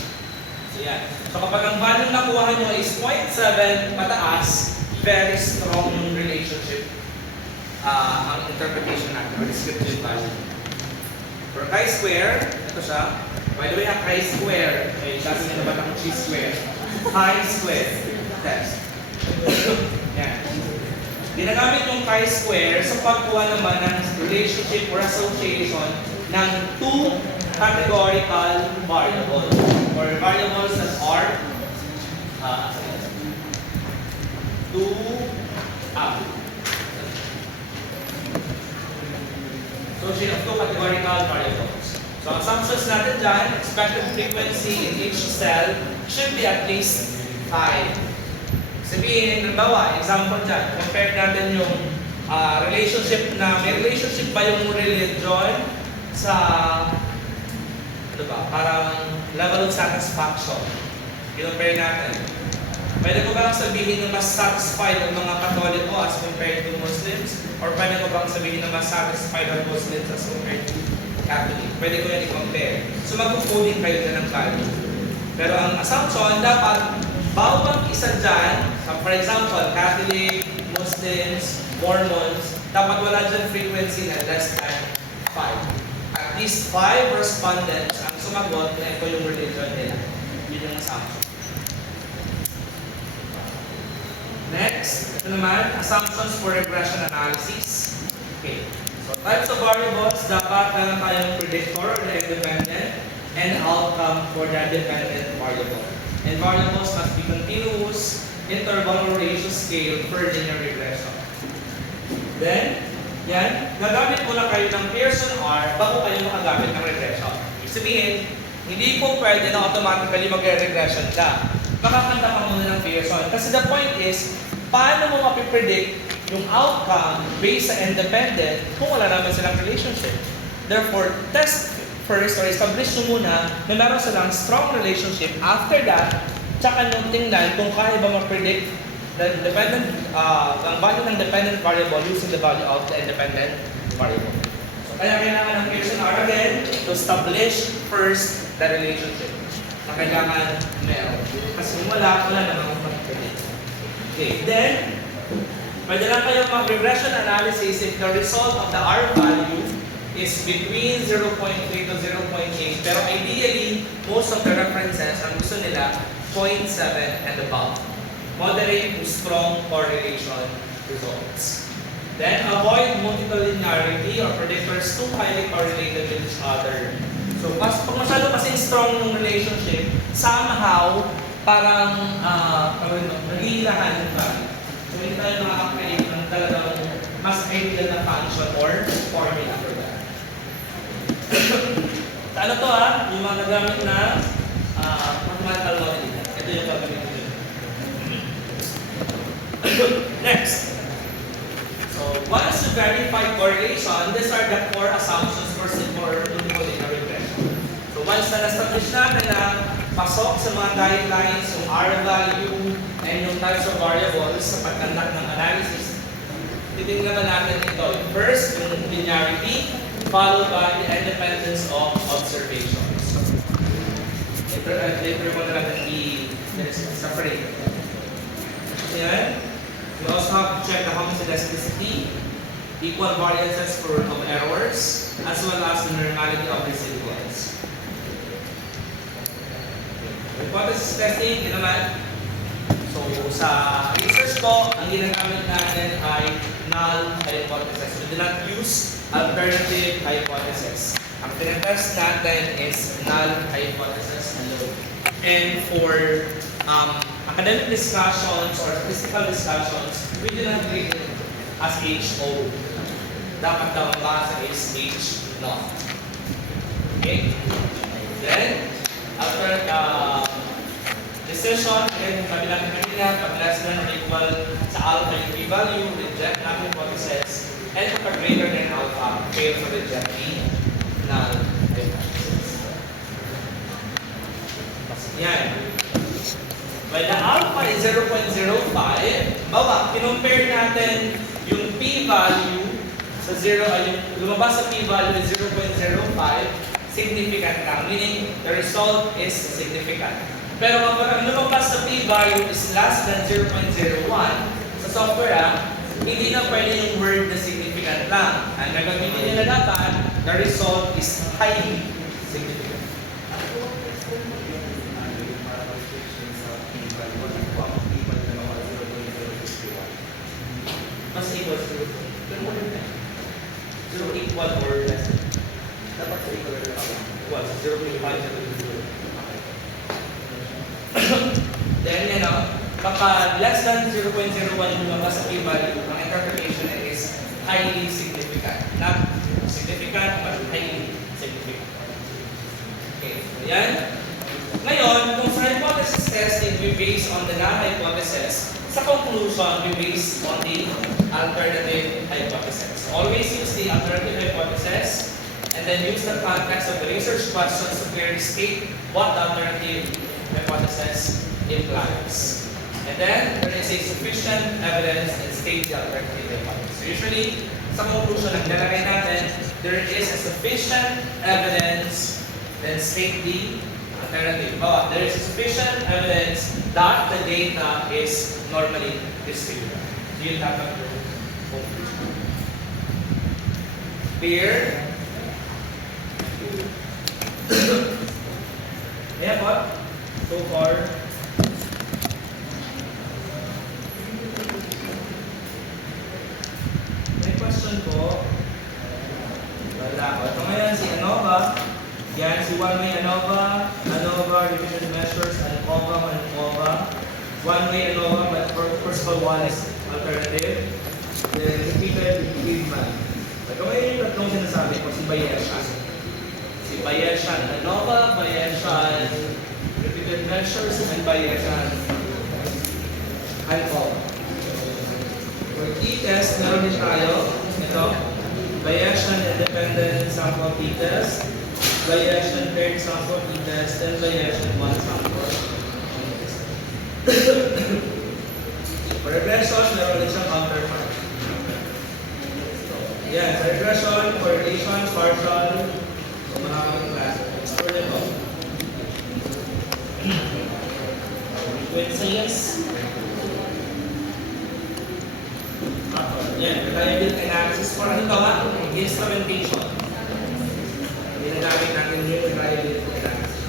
So yan. So kapag ang value na nakuha nyo is 0.7 pataas, very strong yung relationship ang interpretation natin, or descriptive value. For chi-square, ito siya. By the way, ang chi-square, kasi nyo naman ang chi-square. Chi-square test. Yan. Ginagamit yung chi-square sa pagkuha naman ng relationship or association ng two categorical variables or variables that are association of two categorical variables. So assumptions natin dyan, expected frequency in each cell should be at least 5. Sabihin, halimbawa, example dyan, compare natin yung relationship na, may relationship ba yung religion sa, ano ba, parang level of satisfaction. I-compare natin. Pwede ko bang sabihin na mas satisfied ang mga Katoliko as compared to Muslims? Or pwede ko bang sabihin na mas satisfied ang Muslims as compared to Catholic? Pwede ko yan i-compare. So mag-coding kayo dyan ng value. Pero ang assumption, dapat bawat isa dyan, for example, Catholic, Muslims, Mormons, dapat wala dyan frequency na less than 5. At least 5 respondents ang sumagot na ito yung religion nila. Yun yung assumption. Next, ito naman, assumptions for regression analysis. Okay. So, types of variables, dapat meron tayong predictor, the independent, and outcome for the dependent variable. And variables must be continuous, interval or ratio scale per linear regression. Then, yan, gagamit muna kayo ng Pearson R bago kayo makagamit ng regression. Ibig sabihin, hindi po pwede na automatically magre-regression ka. Makakanta ka muna ng Pearson. Kasi the point is, paano mo mapipredict yung outcome based sa independent kung wala naman silang relationship? Therefore, test first or establish nyo muna na meron silang strong relationship. After that, tsaka nyo tingnan kung kaya ba ma-predict the dependent, ang value ng dependent variable using the value of the independent variable. So, kaya kailangan ng Pearson R again to establish first the relationship na kailangan meron. Kasi kung wala namang mag-predict. Okay, then, pwede lang kayo mag-regression analysis if the result of the R value is between 0.3 to 0.8. Pero ideally, most of the references, ang gusto nila, 0.7 and above. Moderate to strong correlation results. Then, avoid multiple linearity or predictors too highly correlated with each other. So, pag masyado kasing strong ng relationship, somehow, parang naghihilahan yung value. So, hindi tayo makaka-create ng talagang mas ideal na function or formula for that. Ano to yung mga nagamit na mathematical modeling. Ito yung gagawin ko. Next. So, once you verify correlation, these are the core assumptions for simple linear regression. So, once na-establish natin na pasok sa mga guidelines yung R value and yung types of variables sa pagkandak ng analysis, titingnan natin ito. First, yung linearity, followed by the independence of observations. Later mo na natin i-separate. Yan. We also have to check the homozygosity, equal variances of errors, as well as the normality of residuals. Hypothesis testing, yun naman. So, sa research ko, ang ginagamit natin ay null hypothesis. We do not use alternative hypothesis. Ang tinatest natin is null hypothesis alone. And for academic discussions or statistical discussions, we do not treat it as HO. Dapat daw ang basa is H naught. Okay? Then, after decision, again, sabi natin kanina, pag less than or equal sa alpha yung p-value, reject natin hypothesis, and pag greater than alpha, fail to reject the null hypothesis. Yan. When the alpha is 0.05, bawa, kinumpare natin yung p-value sa 0, ay yung lumabas sa p-value is 0.05, significant lang, meaning the result is significant. Pero kapag ang lumabas sa p-value is less than 0.01, sa software, hindi na pwede yung word na significant lang. Ang nagagamitin nila dapat, the result is highly significant. Mas equal to 0 equal or less. Dapat sa equal or less. Equal, 0.5. Then, kapag less than 0.01 yung lumabas sa p-value, ang interpretation is highly significant. Not significant, but highly significant. Okay, so yan. Ngayon, kung sa hypothesis testing, we base on the null hypothesis. Sa conclusion, we base on the alternative hypothesis. Always use the alternative hypothesis and then use the context of the research questions to clearly state what the alternative hypothesis implies. And then, there is a sufficient evidence and state the alternative hypothesis. So usually, sa conclusion, ang nilagay natin, there is a sufficient evidence then state the alternative. But there is sufficient evidence that the data is normally distributed. So yun dapat yung conclusion. Clear? Ayan po. So far. May question po. Wala. Ito ngayon si ANOVA. Yan, si one-way ANOVA, revision measures, ANOVA. One-way ANOVA, but first of all, one is alternative. Then repeated with Friedman. So ngayon yung tatlong sinasabi ko, si Bayesian. Si Bayesian ANOVA, Bayesian repeated measures, and Bayesian ANOVA. For t-test, meron din tayo. Ito, Bayesian independent sample t-test, Bayesian paired sample t-test, and Bayesian one sample t-test. For regression, meron din siyang counterpart. Yan, sa regression, correlation, partial, so maraming klase. For nito, frequencies, yan, reliability analysis. For ano ha? Instrumentation. Ginagamit natin yung reliability analysis.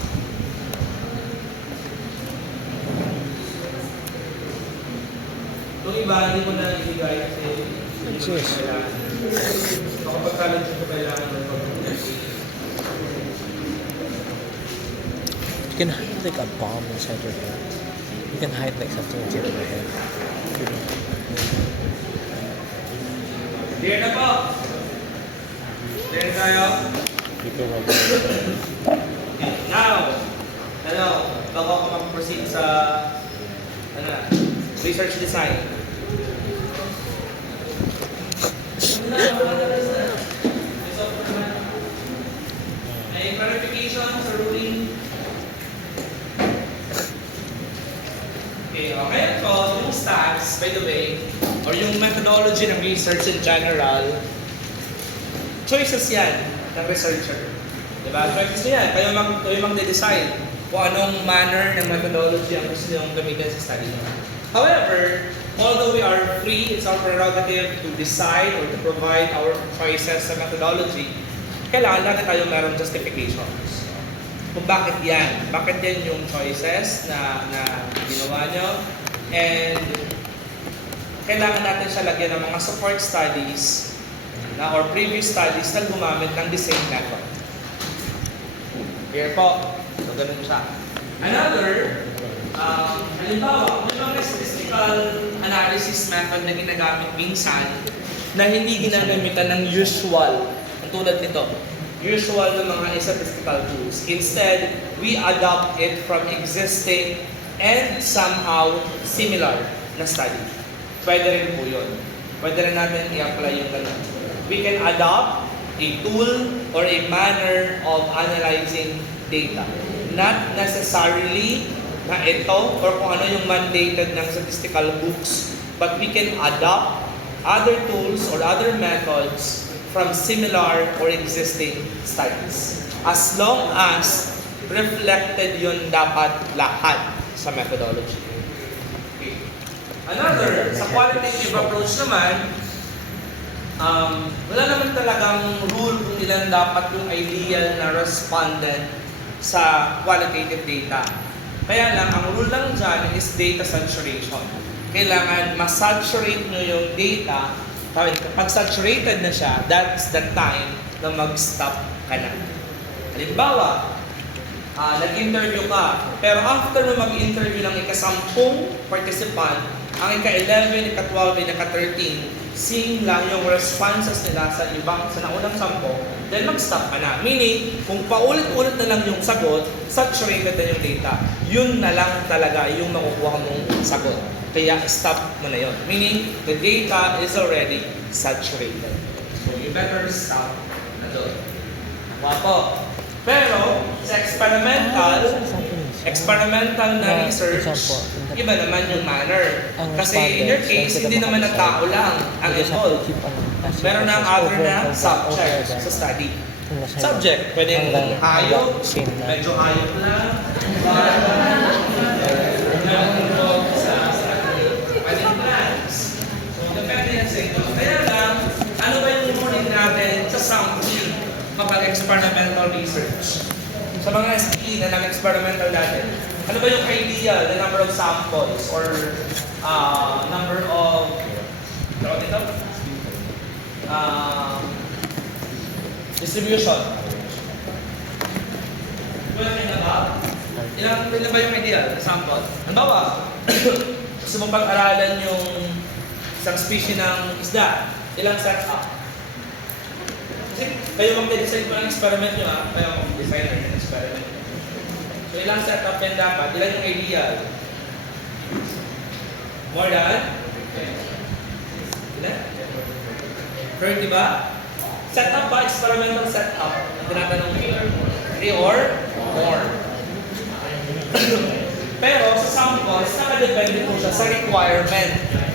Itong iba, hindi ko na ibigay kasi hindi ko na kailangan. So kapag challenge ko kailangan ng pag-investigate. You can hide like a bomb inside your head. You can hide like something inside your head. Clear na po? Clear na tayo? Now, bago ako mag-proceed sa research design. May clarification sa ruling. Okay, ngayon po, yung stats, by the way, or yung methodology ng research in general, choices yan ng researcher. Diba? Choices yan. Kayo mag-decide kung anong manner ng methodology ang gusto niyong gamitin sa study. However, although we are free, it's our prerogative to decide or to provide our choices sa methodology, kailangan natin tayo merong justifications. Kung bakit yan yung choices na ginawa nyo, And kailangan natin siya lagyan ng mga support studies or previous studies na gumamit ng the same method. Here po. So, ganun siya. Another, halimbawa, may mga statistical analysis method na ginagamit minsan na hindi ginagamitan ng usual. Tulad nito. Usual ng mga statistical tools. Instead, we adopt it from existing and somehow similar na study. Pwede rin po yun. Pwede rin natin i-apply yung ganun. We can adopt a tool or a manner of analyzing data. Not necessarily na ito or kung ano yung mandated ng statistical books, but we can adopt other tools or other methods from similar or existing studies. As long as reflected yun dapat lahat sa methodology. Okay. Another, sa qualitative approach naman, wala naman talagang rule kung ilan dapat yung ideal na respondent sa qualitative data. Kaya lang, ang rule lang dyan is data saturation. Kailangan masaturate nyo yung data. Pag saturated na siya, that's the time na mag-stop ka na. Halimbawa, nag-interview ka, pero after mo mag-interview ng ika-10 participant, ang ika-11, ika-12, ika-13, same lang yung responses nila sa naunang 10, then mag-stop ka na. Meaning, kung paulit-ulit na lang yung sagot, saturated na yung data. Yun na lang talaga yung makukuha mong sagot. Kaya stop mo na yun. Meaning, the data is already saturated. So, you better stop na doon. Wapo. Pero, sa experimental na research, iba naman yung manner. Kasi in your case, hindi naman na tao lang ang involved. Meron na ang other na subject sa study. Subject, pwedeng hayop, medyo hayop lang, pwedeng plants. So, depende yan sa ito. Kaya lang, ano ba yung morning natin sa sampling kapag experimental research? Sa mga SPE na nag-experimental natin, ano ba yung ideal, the number of samples or number of distribution? Ilan ba yung ideal na sample? Halimbawa, gusto mong pag-aralan yung isang species ng isda, ilang setup? Kasi kayo mag-design po ng experiment nyo kayo mag-designer ng experiment. So ilang setup yan dapat? Ilan yung ideal? More than? Ilan? 30 ba? Setup ba? Experimental setup. Ang tinatanong 3 or more. Pero sa samples, nakadepende po siya sa requirement.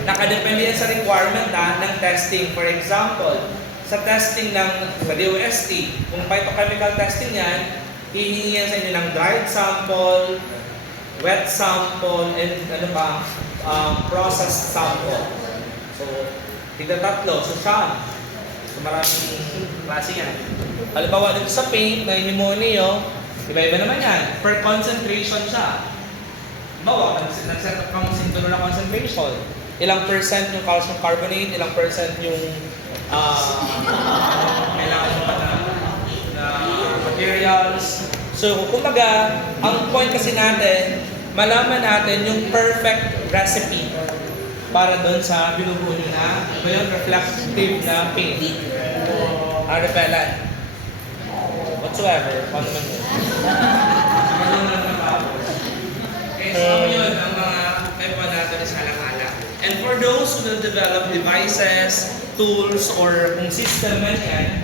Nakadepende yan sa requirement ng testing. For example, sa testing ng DOST, kung phytochemical testing yan, hihingi yan sa inyo ng dried sample, wet sample, and processed sample. So, tigda-tatlo. So, saan? So, maraming klase yan. Halimbawa dito sa paint na hinimuha niyo, iba-iba naman yan. Per concentration siya. Halimbawa, nag-set up kang sintulo na concentration. Ilang percent yung calcium carbonate, ilang percent yung kailangan mo na materials. So, kumbaga, ang point kasi natin, malaman natin yung perfect recipe para doon sa binubuo nyo na yung reflective na paint. Repellent. Whatsoever. Paano man yun? Okay, so yun ang mga pepa natin sa alang-alang. And for those who will develop devices, tools, or kung system man yan,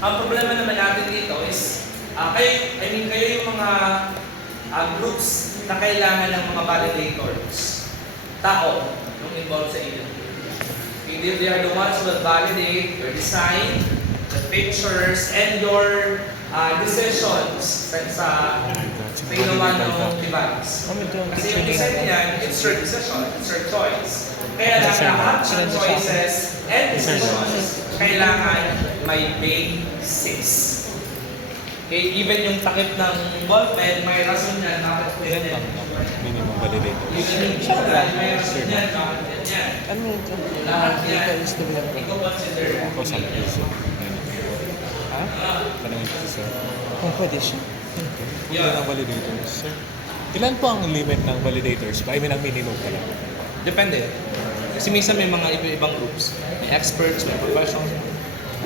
ang problema naman natin dito is, kayo yung mga groups na kailangan ng mga validators. Tao, yung involved sa inyo. They are the ones who will validate your design, the pictures, and your decisions sa ginawa ng device. Kasi yung design niyan, it's your decision, it's your choice. Kaya lahat ng choices and decisions kailangan may basis. Okay, even yung takip ng ballpen, may rason yan, bakit Ilan ganyan. bang minimum validators? Even yung chocolate, may rason yan, bakit ganyan. Ano yun? Lahat yan, Instagram ko. ikaw consider. Ako sa piso. Ha? Tanungin ko sir. Kung pwede siya. Ilan ang validators, sir? Ilan po ang limit ng validators? I mean, ang minimum pala. Depende. Kasi minsan may mga iba-ibang groups. May experts, may professionals.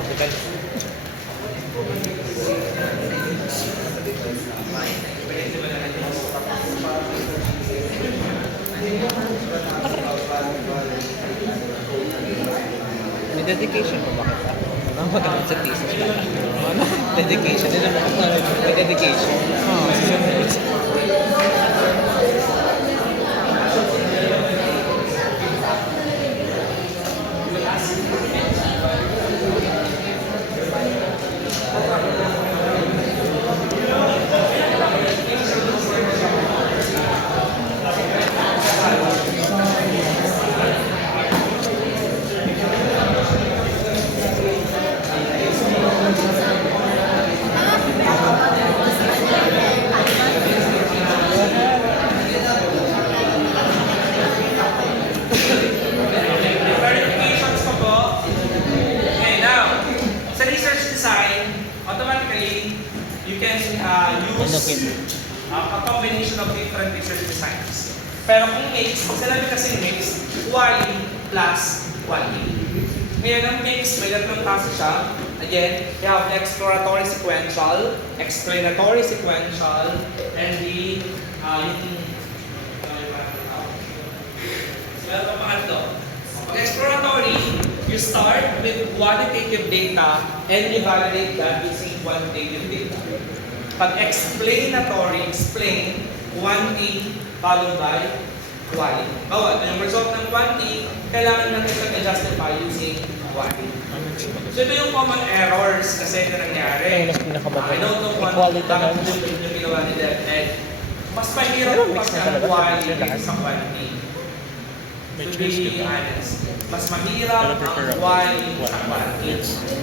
Depende. May dedication pa bakit ako? Ang magandang sa thesis pa. Ano? Dedication. Hindi naman ako may dedication. Clarifications ko po. Okay, now, sa research design, automatically, you can use a combination of different research designs. Pero kung mix, pag sinabi kasi mix, quali plus quali. Ngayon, ang mix, may tatlong klase siya. Again, you have the exploratory sequential, explanatory sequential, and the well, pangatlo. Pag exploratory, you start with qualitative data and you validate that using quantitative data. Pag explanatory, explain quantity followed by quality. Bawat, yung result ng quantity, kailangan natin siya i-justify using quality. So ito yung common errors kasi na nangyari. Yung mas pinakamaganda. I don't know kung Equality bakit na. yung ginawa ni DepEd. Mas mahirap Pero po mix kasi na ang talaga, quality mix na lahat. sa quantity. May To choice be ka ba? honest, mas mahirap Pero ang prefer ako. quality sa quantity.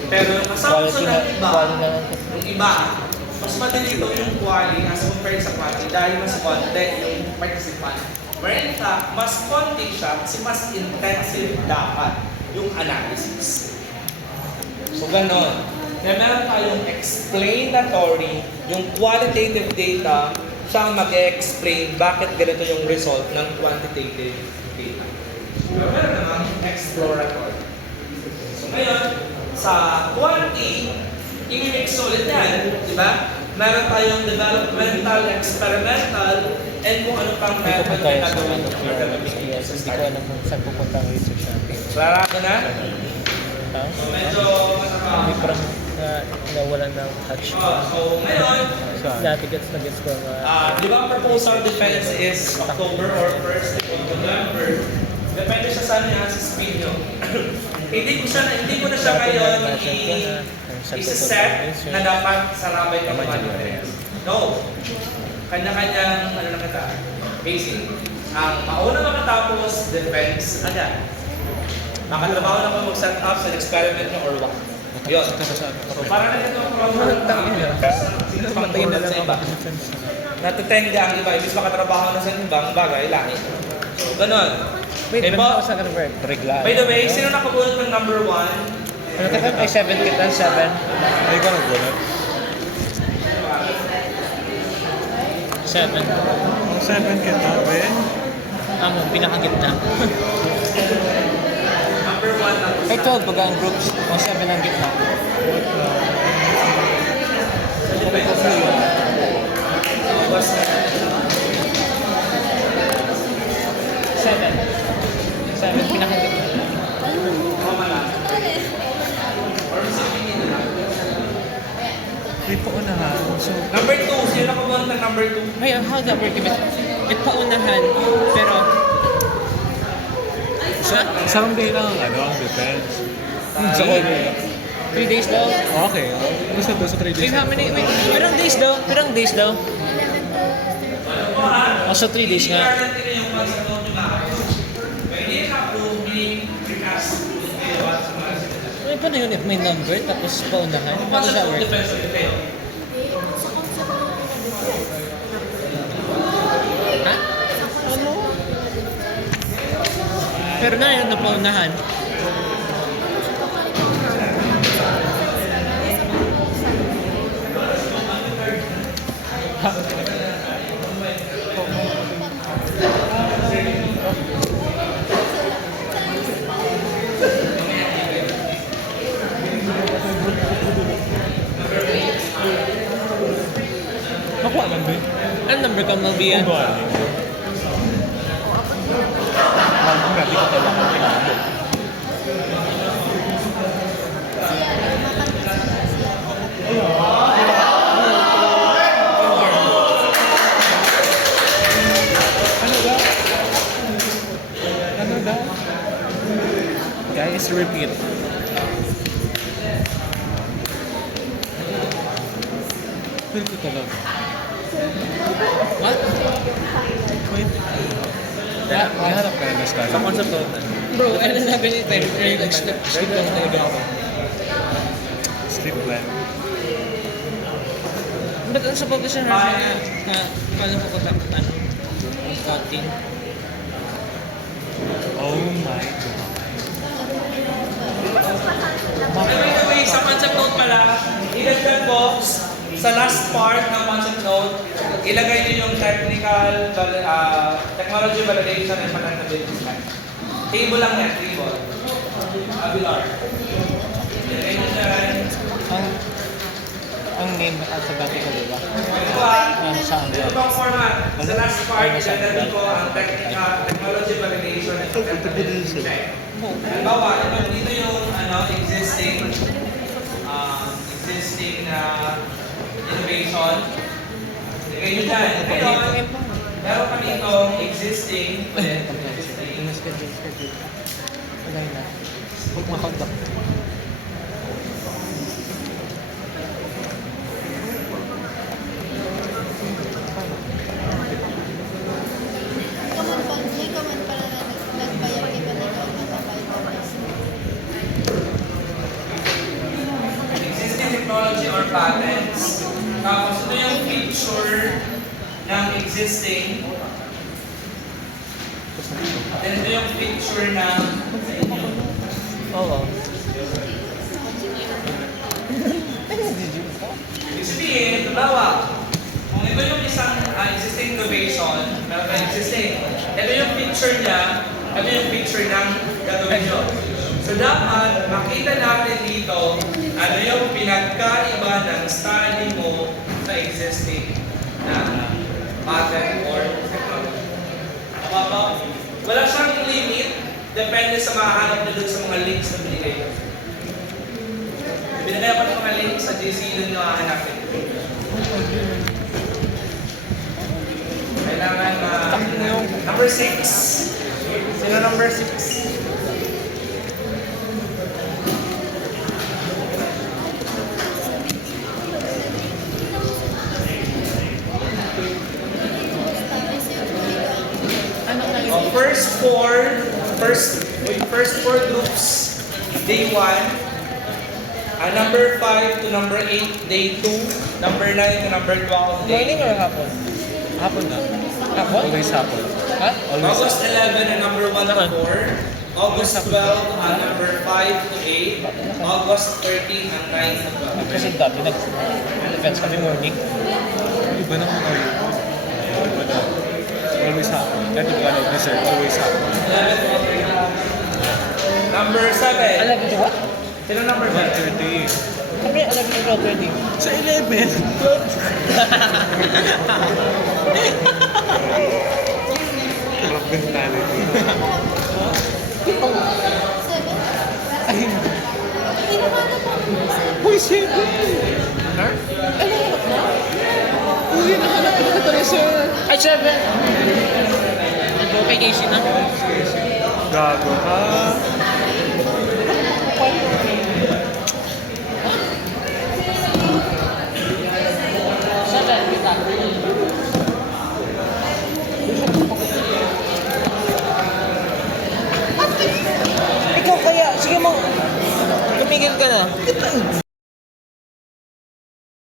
Pero yung assumption ng iba, yung iba, mas madali daw yung quality as compared sa quantity dahil mas konti yung participant. Where in fact, mas konti siya kasi mas intensive dapat yung analysis. So, ganon. Kaya meron tayong explanatory, yung qualitative data, siya ang mag-explain bakit ganito yung result ng quantitative data. Pero meron namang exploratory. So, ngayon, sa quantity, i-mix ulit yan, di ba? Meron tayong developmental, experimental, and kung ano pang Hindi ko method pa na tayo sa gagawin. ano, hindi ko alam kung saan pupunta ang research natin. Klaro na? Ha? So, medyo masama. Hindi parang nawalan ng touch. So, ngayon, Dati gets ko di ba ang proposal defense is October or 1st of November? Depende siya sa ano yung speed nyo. hindi ko na siya ngayon i-set na dapat sarabay ka mag-defense. No. Kanya-kanyang, ano na kita, basic. Ang mauna makatapos, defense agad. Makatrabaho na ko mag-set up sa experiment nyo or what. Yun. So, para na ito ang problem Matayin na lang sa ako. iba. Natutenga ang iba, ibig makatrabaho na sa ibang bagay, lahi. So, ganun. Wait, Okay po? sa convert? Regla. By the way, sino nakabunot ng number 1? Ano kita? Ay, 7 kita, 7. Ay, ikaw nagbunot. 7. Ang 7 kita, Ben. Pinakagitna. Number 1 tapos Ay, 12 pag ang groups. O 7 ang gitna. basta 7. 7, pinakagitna. mamala. Or sabihin nila. May paunahan. So, Number 2, sino nakabunot ng number 2? Ay, how that work? May paunahan, pero... isang day lang ang ang defense. Sa 3 days daw? Okay. Gusto doon sa 3 days. Wait, how many? Wait, pirang days daw? Pirang days daw? Oh, so 3 days nga. I-guarantee na yung mga sagot nyo maayos. Pwede na-approve being recast yung ginawa sa mga sinasas. Ano pa na yun if may number tapos paunahan? Paano siya work? Defense of detail. Pero na yun, napaunahan. Nakuha man ba? Ano number ka mo, Bian? Kung ba? Ang gabi ko kailangan tinabot. Ano daw? Ano daw? Guys, repeat. Feel ko talaga. What? Wait. May hanap ka na study. Sa concept of bro, ano sabi ni Terry? Nag-skip lang talaga ako. Sleep plan. Ba't ano sa publisher na paano ko kontaktan? Cutting. Oh my God. By the way, sa concept note pala, ilagay po sa last part ng concept note, ilagay niyo yung technology validation and patentability plan. Table lang yan, table. Abilar. Ilagay niyo dyan. Ang name sa dati ko, diba? Ito ah, Saan ito bang format? Sa last part, ilagay ko ang technology validation and patentability check. Halimbawa, dito yung existing innovation. Ilagay nyo dyan. Ngayon, meron pa dito existing Schedule. Wala na. Huwag makontak. May kaman pala na nagbayad iba na ikaw matabay ko. existing technology or patents. Tapos ito yung feature ng existing. Then ito yung feature ng Oo. ibig sabihin, halimbawa, kung ito yung isang existing innovation, meron tayong existing, ito yung feature niya, ito yung feature ng gagawin nyo. So dapat makita natin dito ano yung pinagkaiba ng study mo sa existing na patent or technology. Tama ba? Wala siyang limit, depende sa mahanap nyo dun sa mga links na binigay nyo. Binigay ako ng mga links sa GC dun nyo hahanapin. Kailangan number 6. Sino number 6? First four groups, day 1, number 5 to number 8, day 2, number 9 to number 12, day Morning or hapon? Hapon na. Hapon? Always happen. Ha? Always August happen. 11 number 1 to 4, August 12 number 5 to 8, August 13 and 9 to 12. Kasi dati nag-events kami morning. Iba naman kayo. Iba na. Always happen. Ito ka na research. Always happen. 11 to 13. Number 7. Alam mo what? Sino number 7? 1:30. Kami alam mo 12:30. Sa 11. Rock mentality. Ay, uy, 7. Ha? Uy, nahanap ko na tayo, sir. Ay, 7! Nag-go kay Casey na. Gago ka.